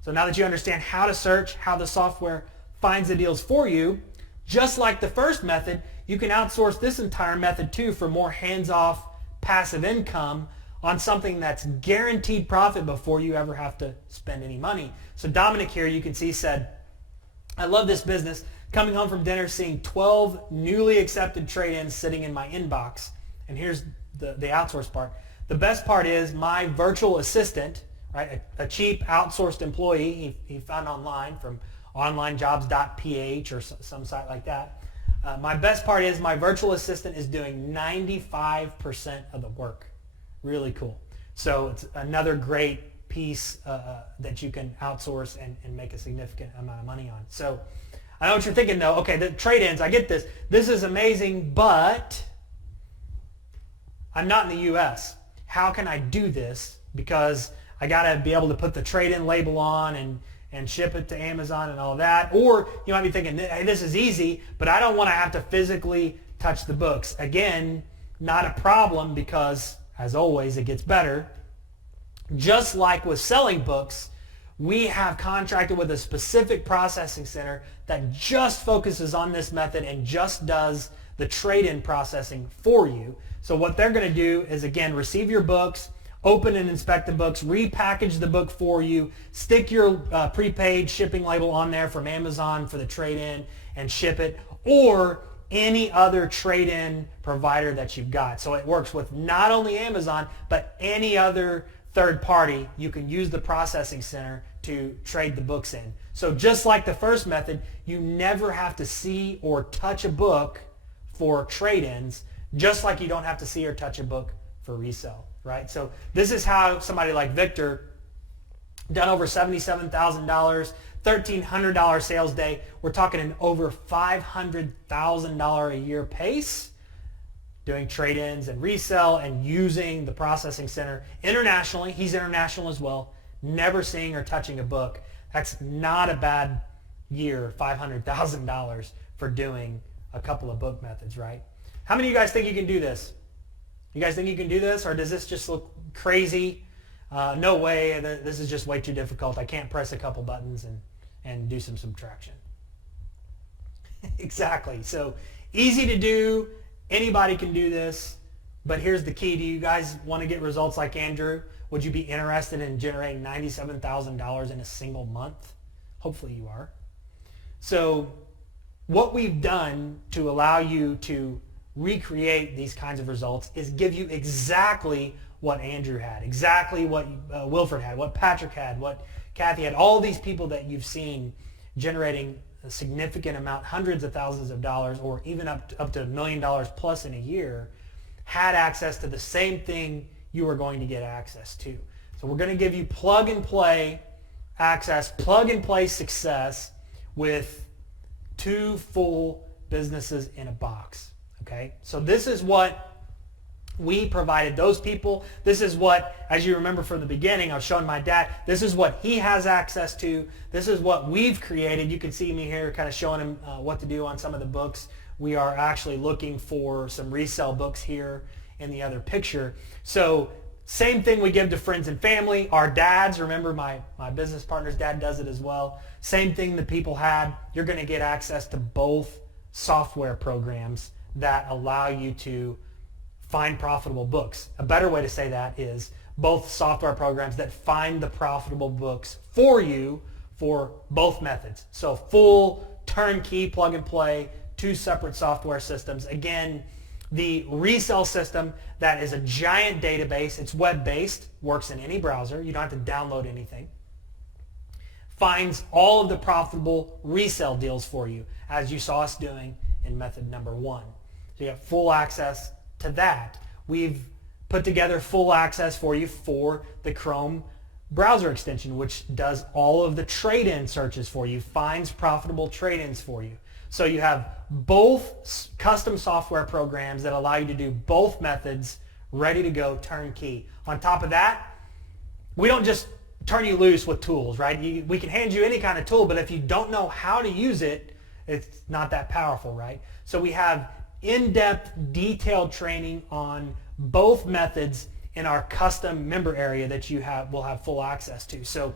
So now that you understand how to search, how the software finds the deals for you, just like the first method, you can outsource this entire method too for more hands-off passive income on something that's guaranteed profit before you ever have to spend any money. So Dominic here, you can see, said, I love this business. Coming home from dinner, seeing 12 newly accepted trade-ins sitting in my inbox. And here's the outsource part. The best part is my virtual assistant, right, a cheap outsourced employee he found online from onlinejobs.ph or some site like that. My best part is my virtual assistant is doing 95% of the work. Really cool. So it's another great piece that you can outsource and make a significant amount of money on. So I know what you're thinking though. Okay, the trade-ins, I get this. This is amazing, but I'm not in the U.S. How can I do this? Because I got to be able to put the trade-in label on and ship it to Amazon and all that. Or you might be thinking, hey, this is easy, but I don't want to have to physically touch the books. Again, not a problem because, as always, it gets better. Just like with selling books, we have contracted with a specific processing center that just focuses on this method and just does the trade-in processing for you. So what they're going to do is, again, receive your books, open and inspect the books, repackage the book for you, stick your prepaid shipping label on there from Amazon for the trade-in and ship it, or any other trade-in provider that you've got. So it works with not only Amazon, but any other third party. You can use the processing center to trade the books in. So just like the first method, you never have to see or touch a book for trade-ins, just like you don't have to see or touch a book for resale. Right? So this is how somebody like Victor, done over $77,000, $1,300 sales day. We're talking an over $500,000 a year pace, doing trade-ins and resell and using the processing center internationally. He's international as well, never seeing or touching a book. That's not a bad year, $500,000 for doing a couple of book methods, right? How many of you guys think you can do this? You guys think you can do this, or does this just look crazy? No way, this is just way too difficult. I can't press a couple buttons and do some subtraction. Exactly. So easy to do. Anybody can do this. But here's the key. Do you guys want to get results like Andrew? Would you be interested in generating $97,000 in a single month? Hopefully you are. So what we've done to allow you to recreate these kinds of results is give you exactly what Andrew had, exactly what Wilfred had, what Patrick had, what Kathy had, all these people that you've seen generating a significant amount, hundreds of thousands of dollars, or even up to $1 million plus in a year, had access to the same thing you are going to get access to. So we're going to give you plug and play access, plug and play success with 2 full businesses in a box. Okay, so this is what we provided those people. This is what, as you remember from the beginning, I was showing my dad, this is what he has access to. This is what we've created. You can see me here kind of showing him what to do on some of the books. We are actually looking for some resale books here in the other picture. So same thing we give to friends and family. Our dads, remember my business partner's dad does it as well. Same thing the people had. You're going to get access to both software programs that allow you to find profitable books. A better way to say that is both software programs that find the profitable books for you for both methods. So full turnkey plug and play, 2 separate software systems. Again, the resell system, that is a giant database. It's web-based, works in any browser. You don't have to download anything. Finds all of the profitable resell deals for you, as you saw us doing in method number 1. So you have full access to that. We've put together full access for you for the Chrome browser extension, which does all of the trade-in searches for you, finds profitable trade-ins for you. So you have both custom software programs that allow you to do both methods ready to go, turnkey. On top of that, we don't just turn you loose with tools, right? We can hand you any kind of tool, but if you don't know how to use it, it's not that powerful, right? So we have in-depth, detailed training on both methods in our custom member area that will have full access to. So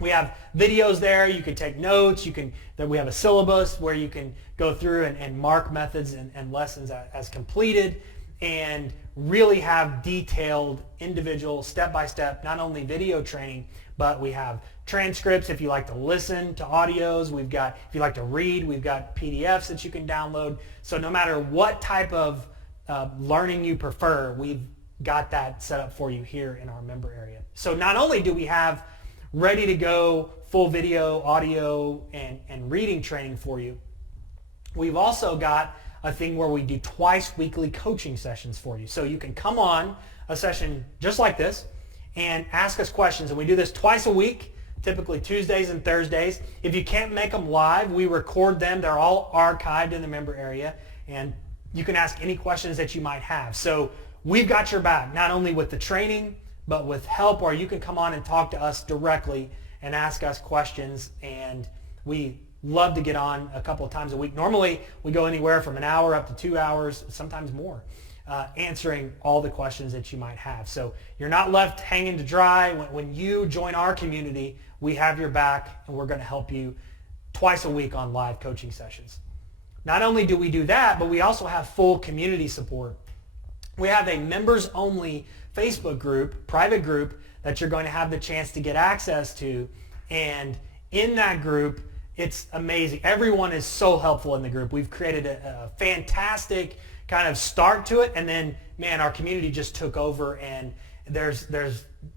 we have videos there. You can take notes. We have a syllabus where you can go through and mark methods and lessons as completed, and really have detailed, individual, step-by-step, not only video training, but we have transcripts if you like to listen to audios. If you like to read, we've got PDFs that you can download. So no matter what type of learning you prefer, we've got that set up for you here in our member area. So not only do we have ready to go full video, audio, and reading training for you, we've also got a thing where we do twice weekly coaching sessions for you. So you can come on a session just like this and ask us questions. And we do this twice a week, typically Tuesdays and Thursdays. If you can't make them live, we record them. They're all archived in the member area, and you can ask any questions that you might have. So we've got your back, not only with the training, but with help, or you can come on and talk to us directly and ask us questions. And we love to get on a couple of times a week. Normally, we go anywhere from an hour up to 2 hours, sometimes more, answering all the questions that you might have. So you're not left hanging to dry. When you join our community, we have your back, and we're going to help you twice a week on live coaching sessions. Not only do we do that, but we also have full community support. We have a members-only Facebook group, private group, that you're going to have the chance to get access to. And in that group, it's amazing. Everyone is so helpful in the group. We've created a fantastic kind of start to it, and then, man, our community just took over, and there's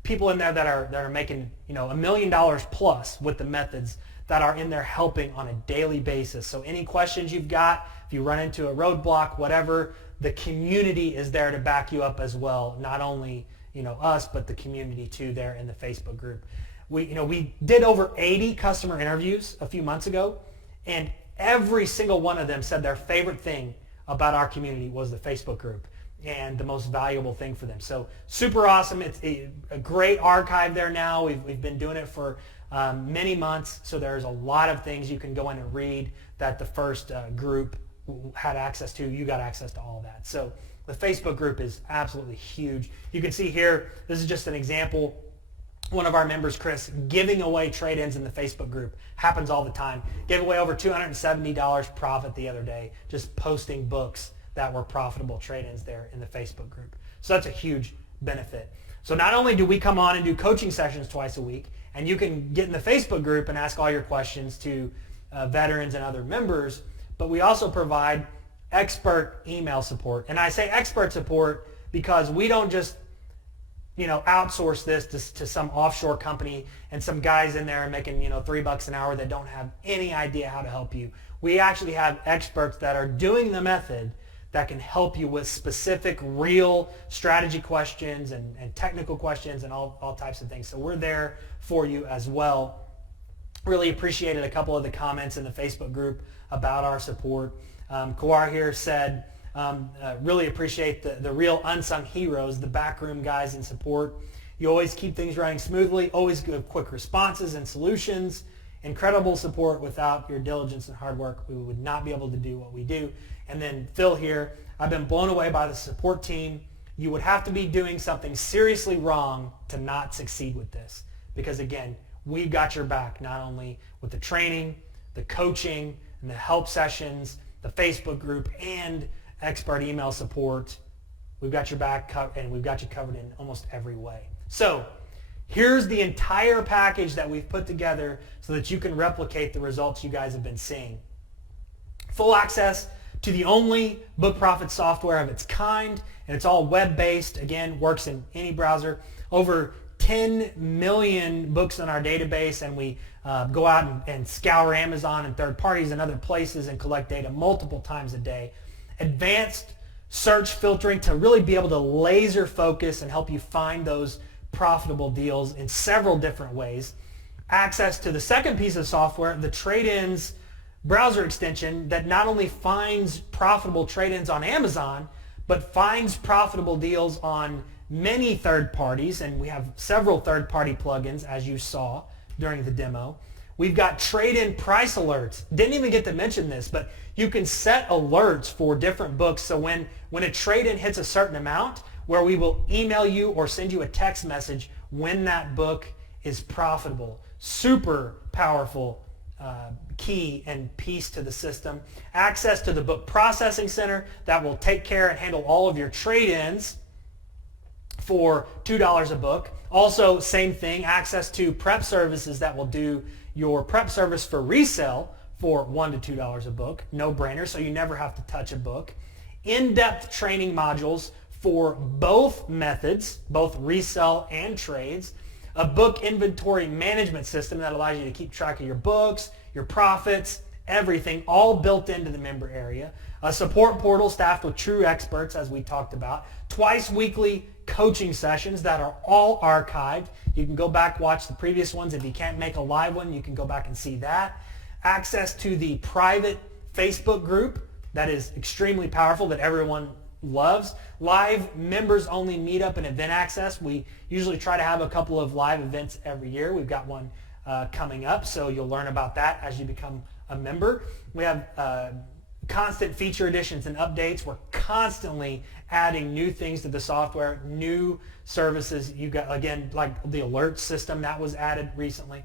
people in there that are making $1 million plus with the methods that are in there helping on a daily basis. So any questions you've got, if you run into a roadblock, whatever, the community is there to back you up as well. Not only us, but the community too there in the Facebook group. We did over 80 customer interviews a few months ago, and every single one of them said their favorite thing about our community was the Facebook group and the most valuable thing for them. So super awesome. It's a great archive there now. We've been doing it for many months, so there's a lot of things you can go in and read that the first group had access to. You got access to all that. So the Facebook group is absolutely huge. You can see here, this is just an example. One of our members, Chris, giving away trade-ins in the Facebook group. Happens all the time. Gave away over $270 profit the other day, just posting books that were profitable trade-ins there in the Facebook group. So that's a huge benefit. So not only do we come on and do coaching sessions twice a week, and you can get in the Facebook group and ask all your questions to veterans and other members, but we also provide expert email support. And I say expert support because we don't just outsource this to some offshore company and some guys in there making $3 an hour that don't have any idea how to help you. We actually have experts that are doing the method that can help you with specific real strategy questions and technical questions and all types of things. So we're there for you as well. Really appreciated a couple of the comments in the Facebook group about our support. Kawar here said, really appreciate the real unsung heroes, the backroom guys in support. You always keep things running smoothly, always give quick responses and solutions. Incredible support. Without your diligence and hard work, we would not be able to do what we do. And then Phil here, I've been blown away by the support team. You would have to be doing something seriously wrong to not succeed with this. Because again, we've got your back, not only with the training, the coaching, and the help sessions, the Facebook group, and expert email support. We've got your back, and we've got you covered in almost every way. So here's the entire package that we've put together so that you can replicate the results you guys have been seeing. Full access to the only book profit software of its kind, and it's all web-based. Again, works in any browser. Over 10 million books in our database, and we go out and scour Amazon and third parties and other places and collect data multiple times a day. Advanced search filtering to really be able to laser focus and help you find those profitable deals in several different ways. Access to the second piece of software, the trade-ins browser extension that not only finds profitable trade-ins on Amazon, but finds profitable deals on many third parties, and we have several third-party plugins, as you saw during the demo. We've got trade-in price alerts. Didn't even get to mention this, but you can set alerts for different books. So when a trade-in hits a certain amount, where we will email you or send you a text message when that book is profitable. Super powerful key and piece to the system. Access to the book processing center that will take care and handle all of your trade-ins for $2 a book. Also, same thing, access to prep services that will do your prep service for resale for $1 to $2 a book. No brainer, so you never have to touch a book. In-depth training modules for both methods, both resell and trades. A book inventory management system that allows you to keep track of your books, your profits, everything, all built into the member area. A support portal staffed with true experts, as we talked about. Twice weekly coaching sessions that are all archived. You can go back, watch the previous ones. If you can't make a live one, you can go back and see that. Access to the private Facebook group that is extremely powerful that everyone loves. Live members only meetup and event access. We usually try to have a couple of live events every year. We've got one coming up, so you'll learn about that as you become a member. We have constant feature additions and updates. We're constantly adding new things to the software, new services. You got, again, like the alert system that was added recently.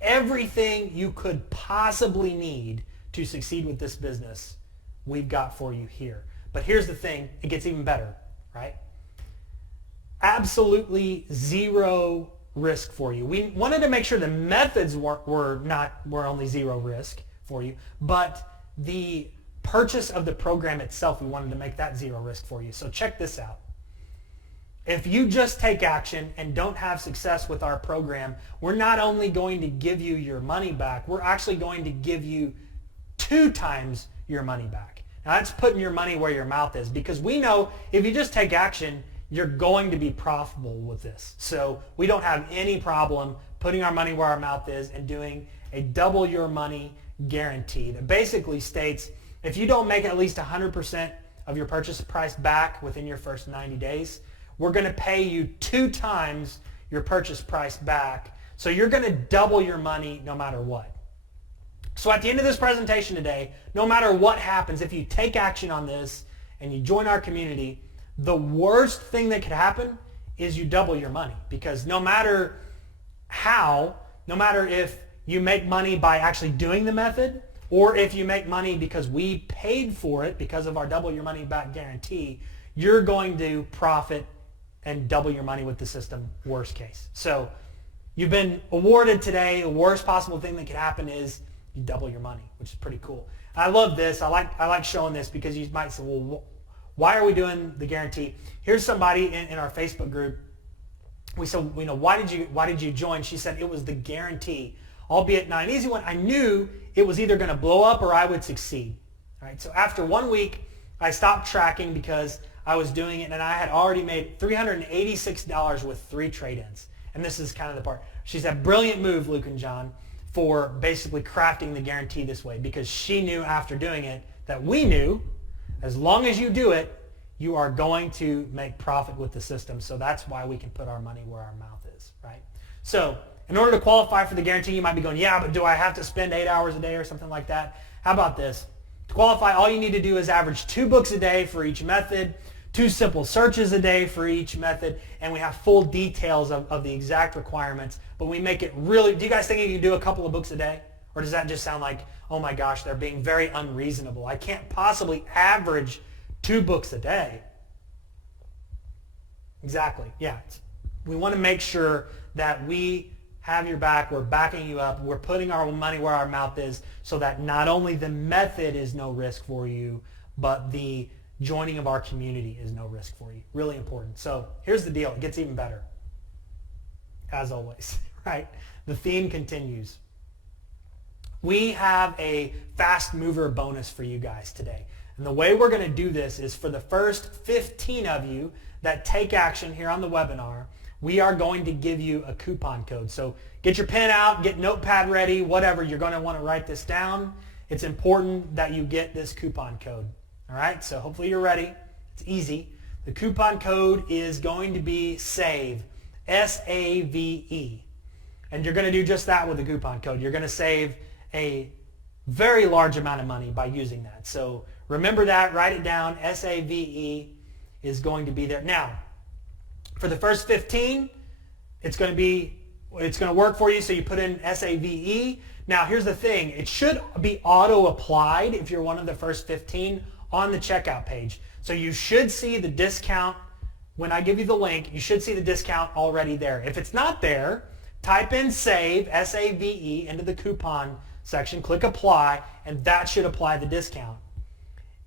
Everything you could possibly need to succeed with this business, we've got for you here. But here's the thing, it gets even better, right? Absolutely zero risk for you. We wanted to make sure the methods were only zero risk for you, but the purchase of the program itself, we wanted to make that zero risk for you. So check this out. If you just take action and don't have success with our program, we're not only going to give you your money back, we're actually going to give you 2 times your money back. Now that's putting your money where your mouth is, because we know if you just take action, you're going to be profitable with this. So we don't have any problem putting our money where our mouth is and doing a double your money guarantee that basically states if you don't make at least 100% of your purchase price back within your first 90 days, we're going to pay you 2 times your purchase price back. So you're going to double your money no matter what. So at the end of this presentation today, no matter what happens, if you take action on this and you join our community, the worst thing that could happen is you double your money, because no matter how, no matter if you make money by actually doing the method, or if you make money because we paid for it because of our double your money back guarantee, you're going to profit and double your money with the system, worst case. So you've been awarded today. The worst possible thing that could happen is you double your money, which is pretty cool. I love this. I like showing this because you might say, well, why are we doing the guarantee? Here's somebody in our Facebook group. We said, you know, why did you join? She said it was the guarantee. Albeit not an easy one. I knew it was either going to blow up or I would succeed. All right. So after 1 week, I stopped tracking because I was doing it and I had already made $386 with 3 trade-ins. And this is kind of the part. She said, brilliant move, Luke and John, for basically crafting the guarantee this way, because she knew after doing it that we knew as long as you do it, you are going to make profit with the system. So that's why we can put our money where our mouth is, right? So in order to qualify for the guarantee, you might be going, yeah, but do I have to spend 8 hours a day or something like that? How about this? To qualify, all you need to do is average 2 books a day for each method, 2 simple searches a day for each method, and we have full details of the exact requirements, but we make it really, do you guys think you can do a couple of books a day? Or does that just sound like, oh my gosh, they're being very unreasonable. I can't possibly average 2 books a day. Exactly, yeah. We want to make sure that we have your back, we're backing you up, we're putting our money where our mouth is, so that not only the method is no risk for you, but the joining of our community is no risk for you. Really important. So here's the deal. It gets even better. As always, right? The theme continues. We have a fast mover bonus for you guys today. And the way we're going to do this is for the first 15 of you that take action here on the webinar, we are going to give you a coupon code. So get your pen out, get notepad ready, whatever. You're going to want to write this down. It's important that you get this coupon code. All right, so hopefully you're ready. It's easy. The coupon code is going to be SAVE, S-A-V-E. And you're going to do just that with the coupon code. You're going to save a very large amount of money by using that. So remember that, write it down. SAVE is going to be there. Now, for the first 15, it's going to work for you, so you put in SAVE. Now, here's the thing. It should be auto-applied if you're one of the first 15 on the checkout page. So you should see the discount. When I give you the link, you should see the discount already there. If it's not there, type in SAVE, S-A-V-E, into the coupon section, click apply, and that should apply the discount.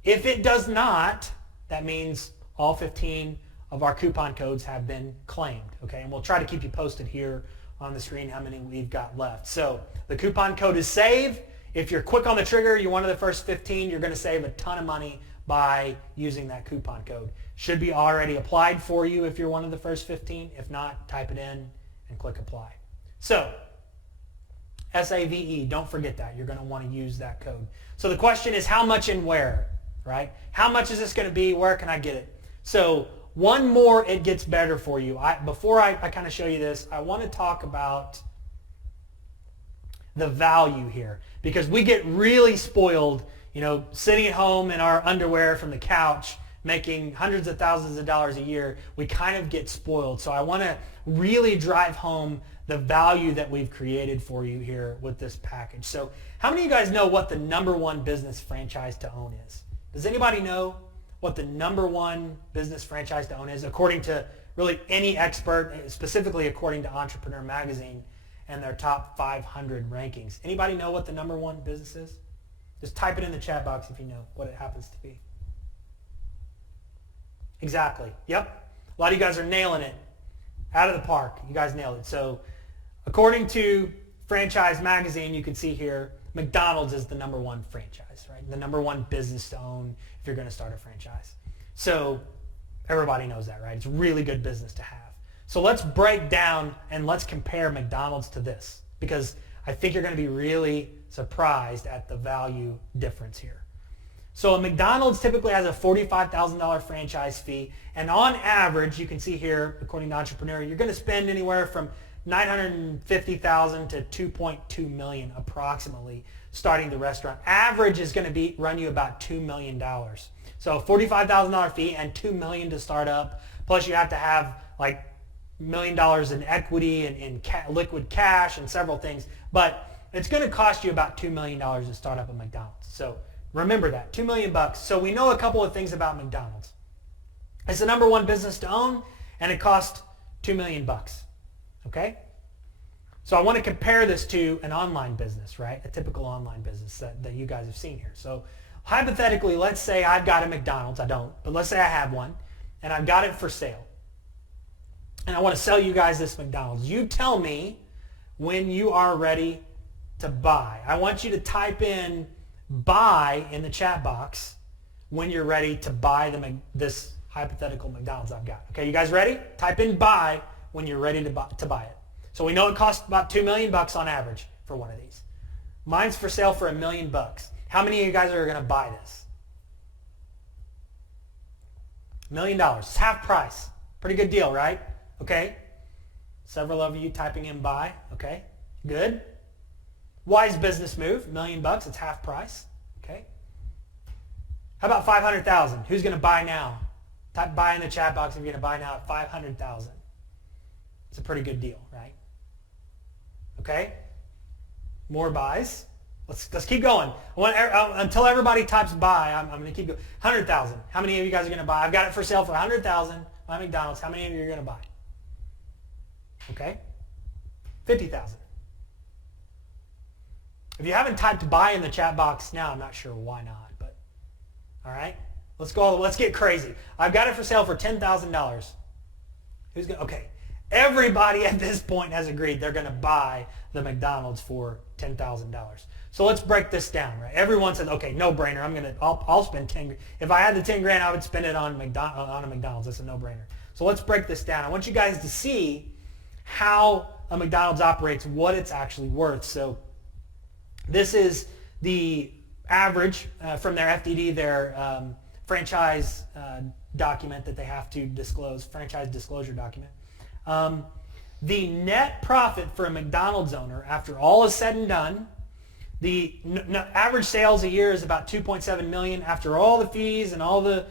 If it does not, that means all 15 of our coupon codes have been claimed, okay? And we'll try to keep you posted here on the screen how many we've got left. So the coupon code is SAVE. If you're quick on the trigger, you're one of the first 15, you're going to save a ton of money by using that coupon code. Should be already applied for you if you're one of the first 15. If not, type it in and click apply. So SAVE, don't forget that. You're going to want to use that code. So the question is how much and where, right? How much is this going to be? Where can I get it? So one more, it gets better for you. Before I kind of show you this, I want to talk about the value here, because we get really spoiled, sitting at home in our underwear from the couch, making hundreds of thousands of dollars a year. We kind of get spoiled. So I want to really drive home the value that we've created for you here with this package. So how many of you guys know what the #1 business franchise to own is? Does anybody know what the #1 business franchise to own is, according to really any expert, specifically according to Entrepreneur Magazine and their top 500 rankings? Anybody know what the #1 business is? Just type it in the chat box if you know what it happens to be. Exactly. Yep. A lot of you guys are nailing it. Out of the park. You guys nailed it. So according to Franchise Magazine, you can see here, McDonald's is the #1 franchise, right? The #1 business to own if you're going to start a franchise. So everybody knows that, right? It's a really good business to have. So let's break down and let's compare McDonald's to this, because I think you're going to be really surprised at the value difference here. So a McDonald's typically has a $45,000 franchise fee, and on average, you can see here, according to Entrepreneur, you're going to spend anywhere from $950,000 to $2.2 million approximately starting the restaurant. Average is going to run you about $2 million. So a $45,000 fee and $2 million to start up, plus you have to have like $1 million in equity and in liquid cash and several things, but it's going to cost you about $2 million to start up a McDonald's. So remember that, $2 million bucks. So we know a couple of things about McDonald's. It's the #1 business to own, and it costs $2 million bucks. Okay? So I want to compare this to an online business, right? A typical online business that you guys have seen here. So hypothetically, let's say I've got a McDonald's. I don't, but let's say I have one, and I've got it for sale. And I want to sell you guys this McDonald's. You tell me when you are ready to buy. I want you to type in buy in the chat box when you're ready to buy this hypothetical McDonald's I've got. Okay, you guys ready? Type in buy when you're ready to buy it. So we know it costs about $2 million bucks on average for one of these. Mine's for sale for $1 million bucks. How many of you guys are going to buy this? $1 million. It's half price. Pretty good deal, right? Okay. Several of you typing in buy. Okay. Good. Wise business move. $1 million bucks. It's half price. Okay. How about 500,000? Who's going to buy now? Type buy in the chat box if you're going to buy now at 500,000. It's a pretty good deal, right? Okay. More buys. Let's keep going. Until everybody types buy, I'm going to keep going. 100,000. How many of you guys are going to buy? I've got it for sale for 100,000. My McDonald's. How many of you are going to buy? Okay. 50,000. If you haven't typed buy in the chat box now, I'm not sure why not, but all right. Let's get crazy. I've got it for sale for $10,000. Who's going to? Okay. Everybody at this point has agreed they're going to buy the McDonald's for $10,000. So let's break this down, right? Everyone says, okay, no brainer. I'll spend 10. If I had the 10 grand, I would spend it on a McDonald's. That's a no brainer. So let's break this down. I want you guys to see how a McDonald's operates, what it's actually worth. So this is the average from their FDD, their franchise document that they have to disclose, franchise disclosure document. the net profit for a McDonald's owner after all is said and done, the average sales a year is about 2.7 million after all the fees and all the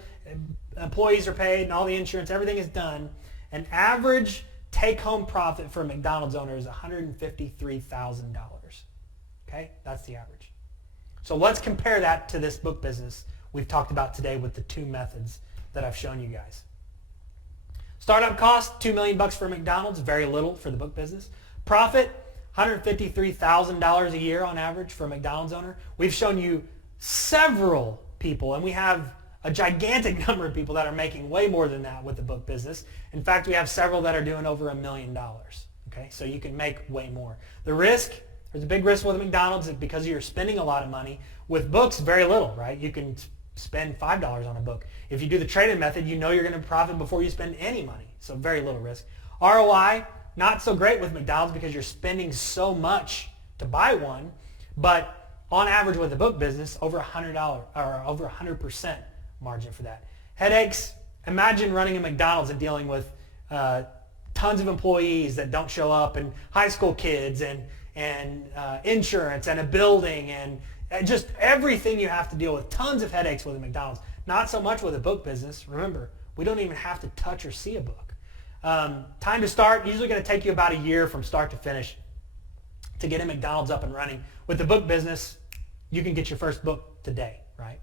employees are paid and all the insurance, everything is done. An average take-home profit for a McDonald's owner is $153,000. Okay, that's the average. So let's compare that to this book business we've talked about today with the two methods that I've shown you guys. Startup cost, $2 million for McDonald's, very little for the book business. Profit, $153,000 a year on average for a McDonald's owner. We've shown you several people, and we have a gigantic number of people that are making way more than that with the book business. In fact, we have several that are doing over $1 million. Okay, so you can make way more. The risk, there's a big risk with McDonald's because you're spending a lot of money. With books, very little, right? You can spend $5 on a book. If you do the trade-in method, you know you're going to profit before you spend any money. So very little risk. ROI, not so great with McDonald's because you're spending so much to buy one, but on average with the book business, over $100 or over 100% margin for that. Headaches, imagine running a McDonald's and dealing with tons of employees that don't show up and high school kids and insurance and a building and just everything you have to deal with. Tons of headaches with a McDonald's. Not so much with a book business. Remember, we don't even have to touch or see a book. Time to start, usually going to take you about a year from start to finish to get a McDonald's up and running. With the book business, you can get your first book today, right?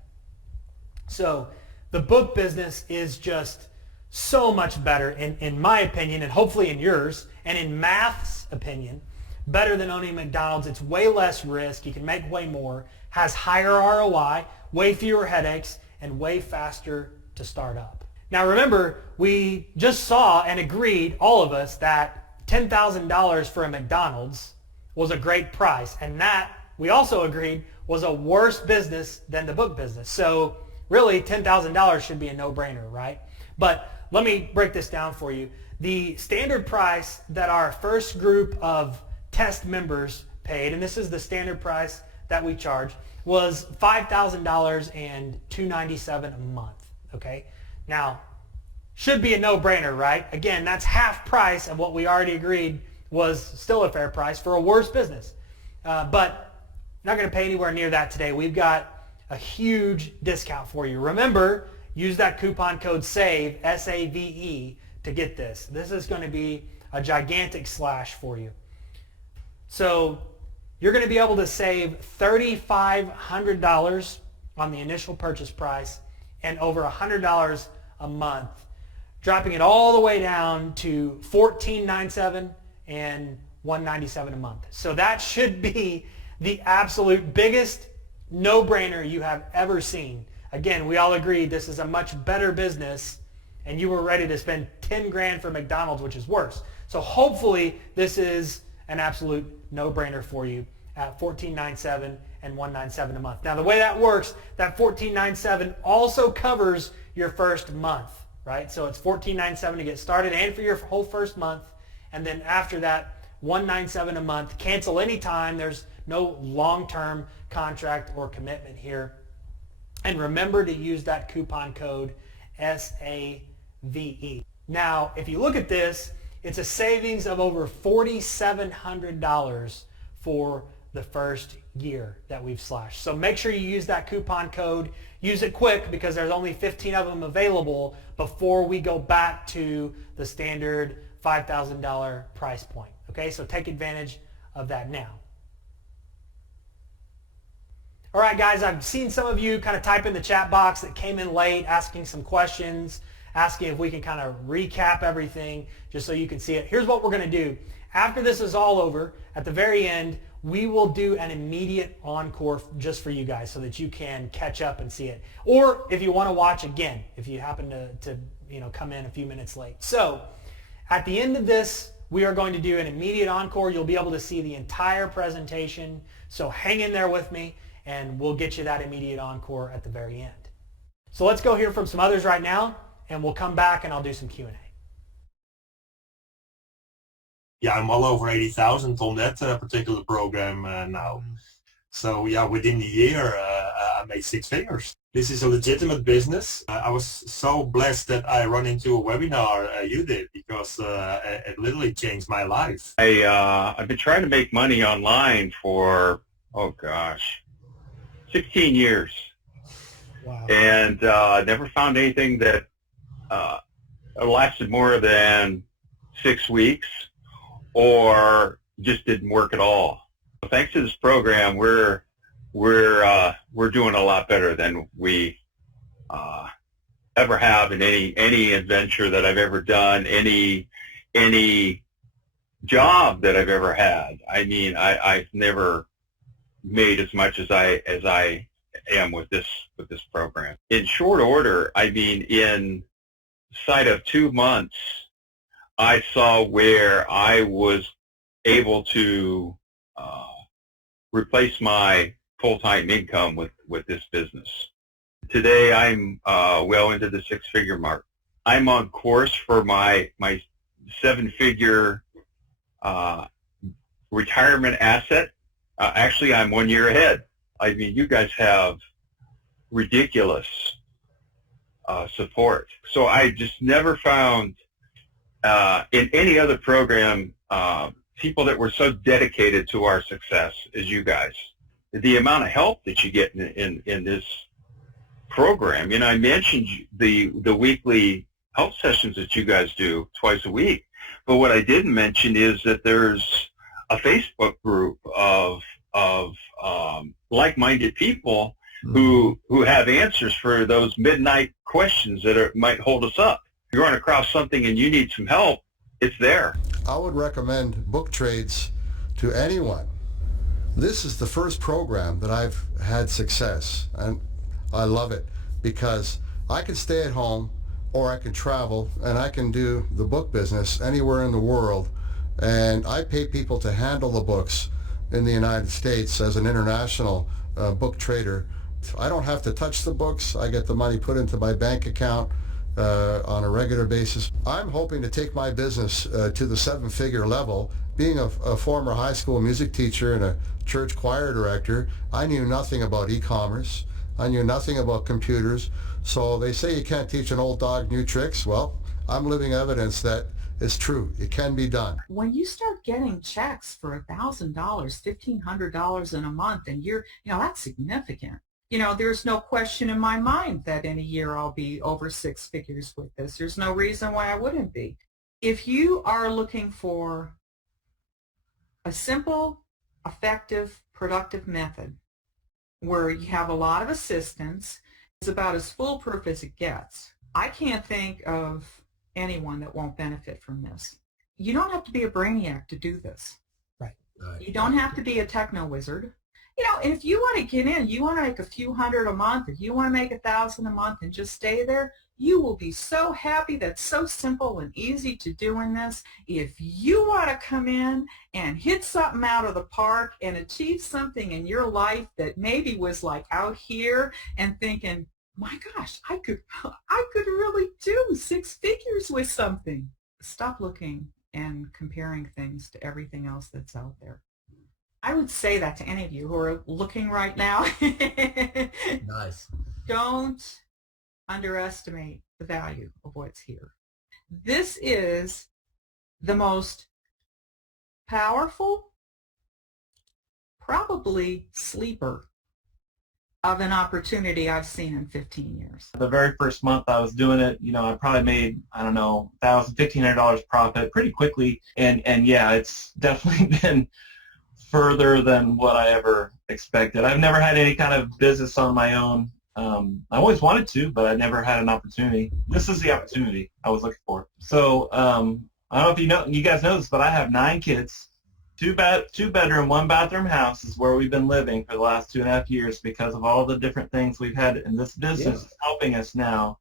So the book business is just so much better, in my opinion, and hopefully in yours, and in Math's opinion, better than owning McDonald's. It's way less risk. You can make way more, has higher ROI, way fewer headaches, and way faster to start up. Now remember, we just saw and agreed, all of us, that $10,000 for a McDonald's was a great price, and that we also agreed was a worse business than the book business. So really, $10,000 should be a no-brainer, right? But let me break this down for you. The standard price that our first group of test members paid, and this is the standard price that we charge, was $5,000 and $297 a month, okay? Now, should be a no-brainer, right? Again, that's half price of what we already agreed was still a fair price for a worse business. But not going to pay anywhere near that today. We've got a huge discount for you. Remember, use that coupon code SAVE, S-A-V-E, to get this. This is going to be a gigantic slash for you. So you're going to be able to save $3,500 on the initial purchase price and over $100 a month, dropping it all the way down to $1,497 and $197 a month. So that should be the absolute biggest no-brainer you have ever seen. Again, we all agreed this is a much better business, and you were ready to spend 10 grand for McDonald's, which is worse. So hopefully this is an absolute no-brainer for you at $1,497 and $197 a month. Now the way that works, that $1,497 also covers your first month, right? So it's $1,497 to get started and for your whole first month, and then after that, $197 a month. Cancel anytime. There's no long-term contract or commitment here. And remember to use that coupon code SAVE. Now, if you look at this, it's a savings of over $4,700 for the first year that we've slashed. So make sure you use that coupon code. Use it quick because there's only 15 of them available before we go back to the standard $5,000 price point. Okay, so take advantage of that now. All right, guys, I've seen some of you kind of type in the chat box that came in late asking some questions, asking if we can kind of recap everything just so you can see it. Here's what we're going to do. After this is all over, at the very end, we will do an immediate encore just for you guys so that you can catch up and see it. Or if you want to watch again, if you happen to come in a few minutes late. So at the end of this, we are going to do an immediate encore. You'll be able to see the entire presentation. So hang in there with me, and we'll get you that immediate encore at the very end. So let's go hear from some others right now, and we'll come back and I'll do some Q&A. Yeah, I'm well over 80,000 on that particular program now. So yeah, within the year, I I made six figures. This is a legitimate business. I was so blessed that I run into a webinar you did because it literally changed my life. I've been trying to make money online for, 16 years. Wow. And never found anything that lasted more than 6 weeks or just didn't work at all. Thanks to this program, we're doing a lot better than we ever have in any adventure that I've ever done, any job that I've ever had. I mean, I've never made as much as I am with this program. In short order, I mean, in sight of 2 months, I saw where I was able to replace my full-time income with this business. Today, I'm well into the six-figure mark. I'm on course for my seven-figure retirement asset. Actually, I'm 1 year ahead. I mean, you guys have ridiculous support. So I just never found in any other program people that were so dedicated to our success as you guys. The amount of help that you get in this program. You know, I mentioned the weekly help sessions that you guys do twice a week, but what I didn't mention is that there's a Facebook group of like-minded people who have answers for those midnight questions that might hold us up. If you run across something and you need some help, it's there. I would recommend book trades to anyone. This is the first program that I've had success, and I love it because I can stay at home or I can travel and I can do the book business anywhere in the world, and I pay people to handle the books in the United States as an international book trader. I don't have to touch the books. I get the money put into my bank account on a regular basis. I'm hoping to take my business to the seven-figure level. Being a former high school music teacher and a church choir director, I knew nothing about e-commerce. I knew nothing about computers. So they say you can't teach an old dog new tricks. Well, I'm living evidence that it's true. It can be done. When you start getting checks for $1,000, $1,500 in a month, and that's significant. You know, there's no question in my mind that in a year I'll be over six figures with this. There's no reason why I wouldn't be. If you are looking for a simple, effective, productive method where you have a lot of assistance, it's about as foolproof as it gets. I can't think of anyone that won't benefit from this. You don't have to be a brainiac to do this. Right. You don't have to be a techno wizard. You know, and if you want to get in, you want to make a few hundred a month, if you want to make 1,000 a month and just stay there, you will be so happy. That's so simple and easy to do in this. If you want to come in and hit something out of the park and achieve something in your life that maybe was like out here and thinking, my gosh, I could really do six figures with something. Stop looking and comparing things to everything else that's out there. I would say that to any of you who are looking right now. Nice. Don't underestimate the value of what's here. This is the most powerful, probably sleeper of an opportunity I've seen in 15 years. The very first month I was doing it, I probably made, $1,000, $1,500 profit pretty quickly. And yeah, it's definitely been further than what I ever expected. I've never had any kind of business on my own. I always wanted to, but I never had an opportunity. This is the opportunity I was looking for. So I don't know if you guys know this, but I have 9 kids. Two bedroom, 1 bathroom house is where we've been living for the last 2.5 years because of all the different things we've had in this business is helping us now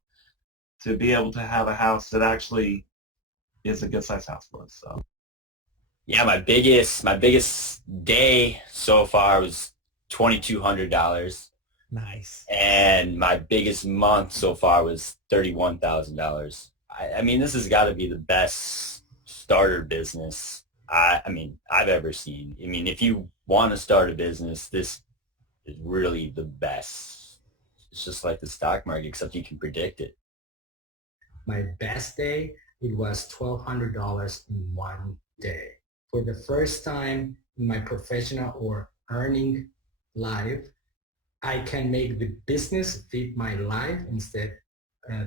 to be able to have a house that actually is a good sized house for us. So. Yeah, my biggest day so far was $2,200. Nice. And my biggest month so far was $31,000. I mean, this has got to be the best starter business I've ever seen. I mean, if you want to start a business, this is really the best It's just like the stock market, except you can predict it. My best day, it was $1,200 in one day. For the first time in my professional or earning life, I can make the business fit my life instead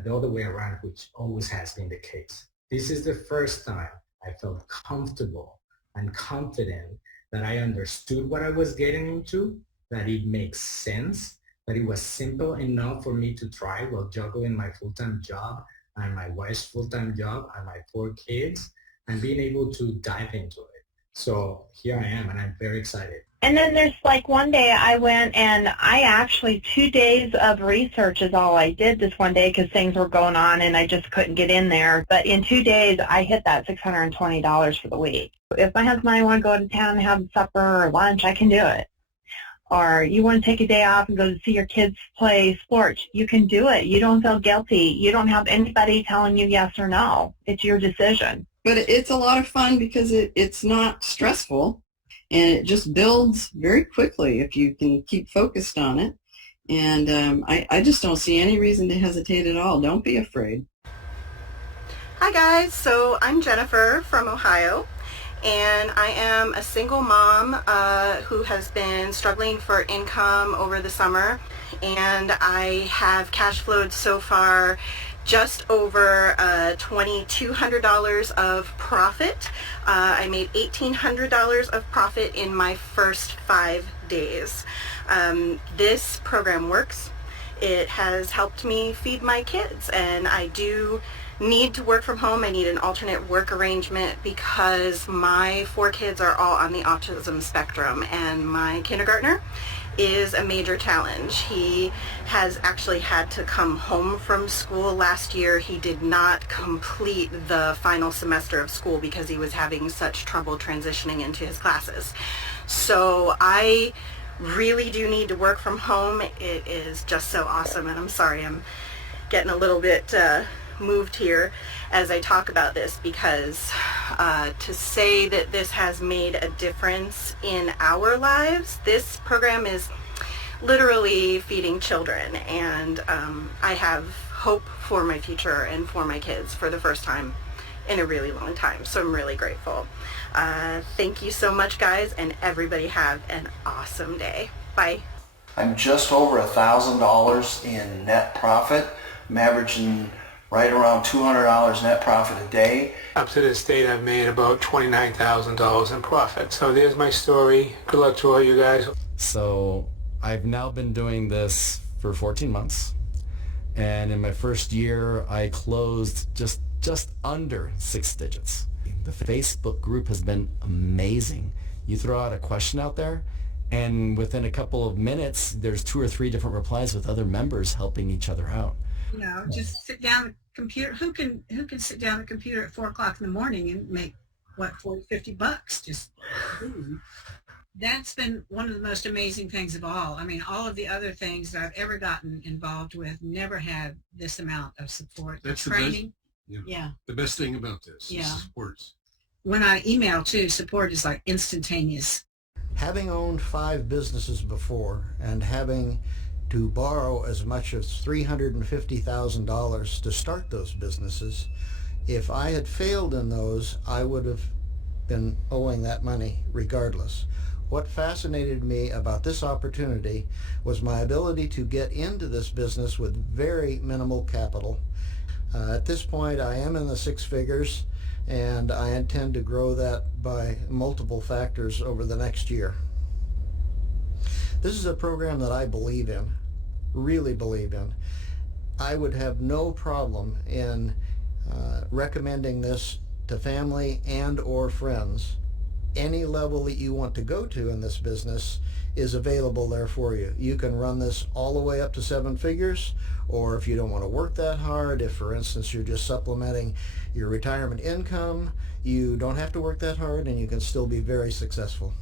the other way around, which always has been the case. This is the first time I felt comfortable and confident that I understood what I was getting into, that it makes sense, that it was simple enough for me to try while juggling my full-time job and my wife's full-time job and my 4 kids, and being able to dive into it. So here I am, and I'm very excited. And then there's like one day I went and I actually 2 days of research is all I did this one day because things were going on and I just couldn't get in there. But in 2 days, I hit that $620 for the week. If my husband and I want to go to town and have supper or lunch, I can do it. Or you want to take a day off and go to see your kids play sports, you can do it. You don't feel guilty. You don't have anybody telling you yes or no. It's your decision. But it's a lot of fun because it's not stressful, and it just builds very quickly if you can keep focused on it. And I just don't see any reason to hesitate at all. Don't be afraid. Hi guys, so I'm Jennifer from Ohio, and I am a single mom who has been struggling for income over the summer, and I have cash flowed so far just over $2,200 of profit. I made $1,800 of profit in my first 5 days. This program works. It has helped me feed my kids, and I do need to work from home. I need an alternate work arrangement because my 4 kids are all on the autism spectrum, and my kindergartner is a major challenge. He has actually had to come home from school last year. He did not complete the final semester of school because he was having such trouble transitioning into his classes. So I really do need to work from home. It is just so awesome, and I'm sorry I'm getting a little bit moved here as I talk about this, because to say that this has made a difference in our lives, this program is literally feeding children, and I have hope for my future and for my kids for the first time in a really long time, so I'm really grateful. Thank you so much, guys, and everybody have an awesome day. Bye. I'm just over $1,000 in net profit. I'm averaging right around $200 net profit a day. Up to this date, I've made about $29,000 in profit. So there's my story. Good luck to all you guys. So I've now been doing this for 14 months. And in my first year, I closed just under 6 digits. The Facebook group has been amazing. You throw out a question out there, and within a couple of minutes, there's 2 or 3 different replies with other members helping each other out. You know, just sit down at the computer. Who can sit down at the computer at 4 o'clock in the morning and make, what, $40, $50? Just that's been one of the most amazing things of all. I mean, all of the other things that I've ever gotten involved with never had this amount of support. That's the training. Best, yeah. The best thing about this is support. When I email too, support is like instantaneous. Having owned 5 businesses before and having to borrow as much as $350,000 to start those businesses, if I had failed in those, I would have been owing that money regardless. What fascinated me about this opportunity was my ability to get into this business with very minimal capital. At this point, I am in the 6 figures, and I intend to grow that by multiple factors over the next year. This is a program that I believe in, really believe in. I would have no problem in recommending this to family and or friends. Any level that you want to go to in this business is available there for you. You can run this all the way up to 7 figures, or if you don't want to work that hard, if for instance you're just supplementing your retirement income, you don't have to work that hard and you can still be very successful.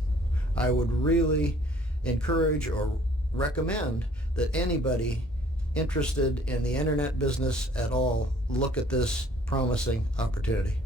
I would really encourage or recommend that anybody interested in the internet business at all look at this promising opportunity.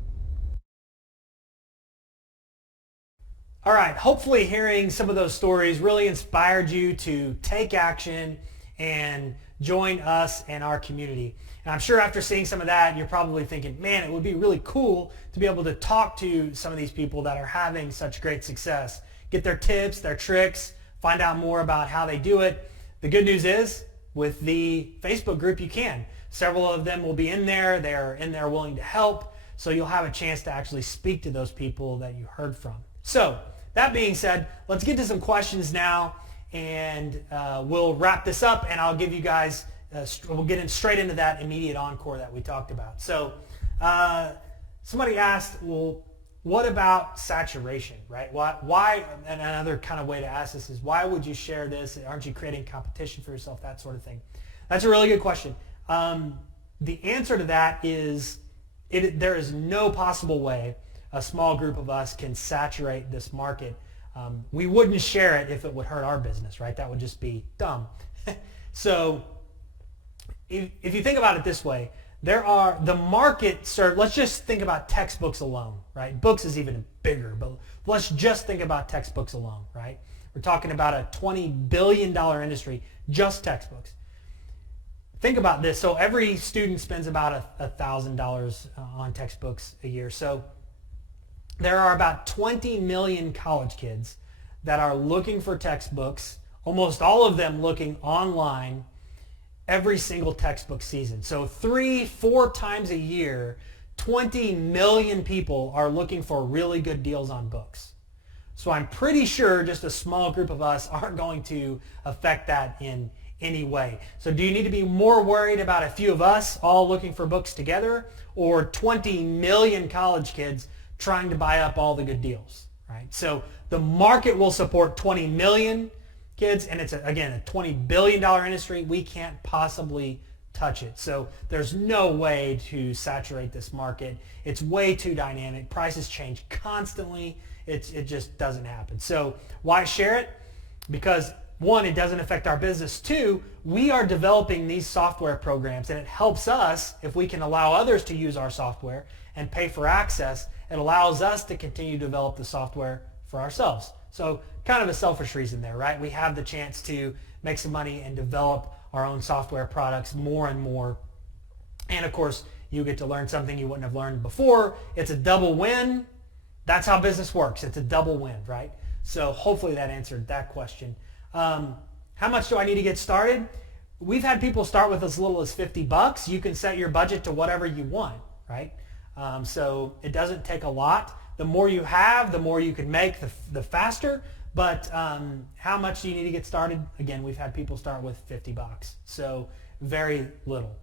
All right, hopefully hearing some of those stories really inspired you to take action and join us and our community. And I'm sure after seeing some of that, you're probably thinking, man, it would be really cool to be able to talk to some of these people that are having such great success, get their tips, their tricks, find out more about how they do it. The good news is, with the Facebook group, you can. Several of them will be in there. They're in there willing to help. So you'll have a chance to actually speak to those people that you heard from. So that being said, let's get to some questions now, and we'll wrap this up, and I'll give you guys, we'll get in straight into that immediate encore that we talked about. So somebody asked, well, what about saturation, right? Why, and another kind of way to ask this is, why would you share this? Aren't you creating competition for yourself? That sort of thing. That's a really good question. The answer to that is, there is no possible way a small group of us can saturate this market. We wouldn't share it if it would hurt our business, right? That would just be dumb. So if you think about it this way, the market served, let's just think about textbooks alone, right? Books is even bigger, but let's just think about textbooks alone, right? We're talking about a $20 billion industry, just textbooks. Think about this. So every student spends about $1,000 on textbooks a year. So there are about 20 million college kids that are looking for textbooks, almost all of them looking online every single textbook season. So 3-4 times a year, 20 million people are looking for really good deals on books. So I'm pretty sure just a small group of us aren't going to affect that in any way. So do you need to be more worried about a few of us all looking for books together, or 20 million college kids trying to buy up all the good deals, right? So the market will support 20 million kids, and it's, again, a $20 billion industry. We can't possibly touch it. So there's no way to saturate this market. It's way too dynamic. Prices change constantly. It just doesn't happen. So why share it? Because one, it doesn't affect our business. Two, we are developing these software programs, and it helps us if we can allow others to use our software and pay for access. It allows us to continue to develop the software for ourselves. So kind of a selfish reason there, right? We have the chance to make some money and develop our own software products more and more. And of course, you get to learn something you wouldn't have learned before. It's a double win. That's how business works. It's a double win, right? So hopefully that answered that question. How much do I need to get started? We've had people start with as little as $50. You can set your budget to whatever you want, right? So it doesn't take a lot. The more you have, the more you can make, the faster. But how much do you need to get started? Again, we've had people start with $50. So very little.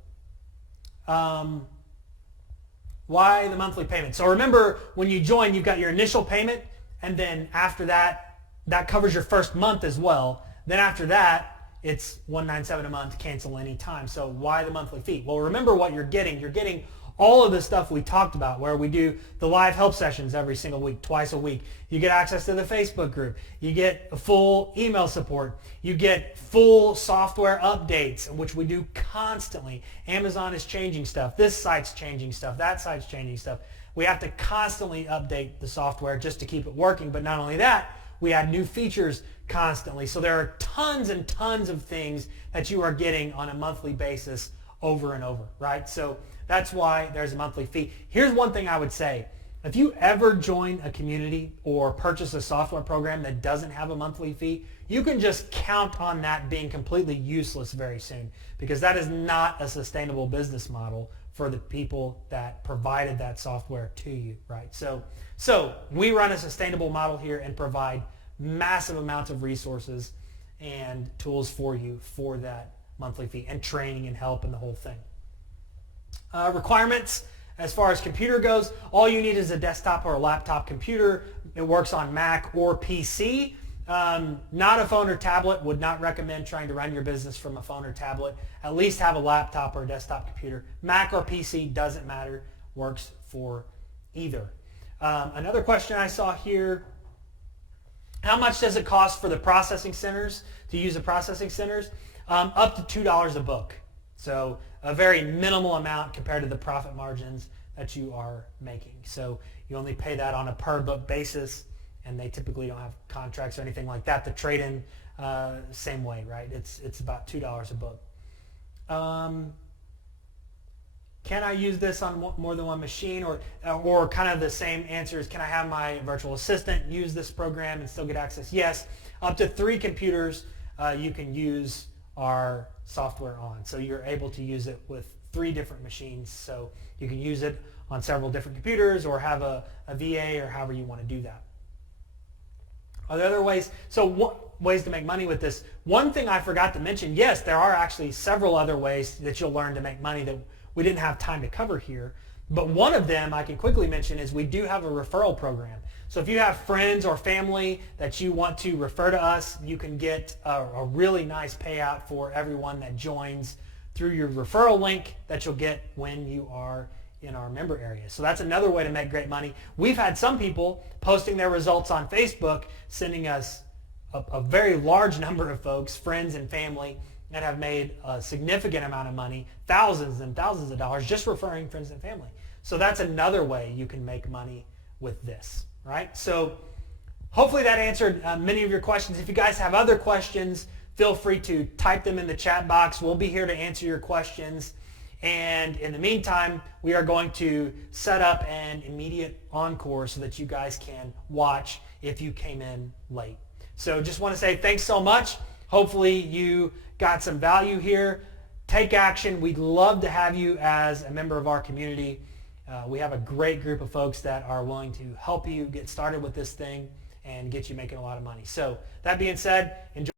Why the monthly payment? So remember, when you join, you've got your initial payment, and then after that, that covers your first month as well. Then after that, it's $197 a month, cancel any time. So why the monthly fee? Well, remember what you're getting. You're getting all of the stuff we talked about, where we do the live help sessions every single week, twice a week. You get access to the Facebook group. You get full email support. You get full software updates, which we do constantly. Amazon is changing stuff. This site's changing stuff. That site's changing stuff. We have to constantly update the software just to keep it working. But not only that, we add new features constantly. So there are tons and tons of things that you are getting on a monthly basis over and over, right? So that's why there's a monthly fee. Here's one thing I would say. If you ever join a community or purchase a software program that doesn't have a monthly fee, you can just count on that being completely useless very soon, because that is not a sustainable business model for the people that provided that software to you, right? So we run a sustainable model here and provide massive amounts of resources and tools for you for that monthly fee, and training and help and the whole thing. Requirements as far as computer goes, all you need is a desktop or a laptop computer. It works on Mac or PC. Not a phone or tablet. Would not recommend trying to run your business from a phone or tablet. At least have a laptop or a desktop computer. Mac or PC, doesn't matter. Works for either. Another question I saw here, how much does it cost for the processing centers, to use the processing centers? Up to $2 a book. So a very minimal amount compared to the profit margins that you are making. So you only pay that on a per book basis, and they typically don't have contracts or anything like that. The trade-in same way, right? It's about $2 a book. Can I use this on more than one machine? Or kind of the same answer is, can I have my virtual assistant use this program and still get access? Yes. Up to 3 computers you can use our software on. So you're able to use it with 3 different machines. So you can use it on several different computers or have a VA or however you want to do that. Are there other ways? So ways to make money with this. One thing I forgot to mention, yes, there are actually several other ways that you'll learn to make money that we didn't have time to cover here. But one of them I can quickly mention is we do have a referral program. So if you have friends or family that you want to refer to us, you can get a really nice payout for everyone that joins through your referral link that you'll get when you are in our member area. So that's another way to make great money. We've had some people posting their results on Facebook, sending us a very large number of folks, friends and family, that have made a significant amount of money, thousands and thousands of dollars, just referring friends and family. So that's another way you can make money with this, right? So hopefully that answered many of your questions. If you guys have other questions, feel free to type them in the chat box. We'll be here to answer your questions. And in the meantime, we are going to set up an immediate encore so that you guys can watch if you came in late. So just want to say thanks so much. Hopefully you got some value here. Take action. We'd love to have you as a member of our community. We have a great group of folks that are willing to help you get started with this thing and get you making a lot of money. So that being said, enjoy.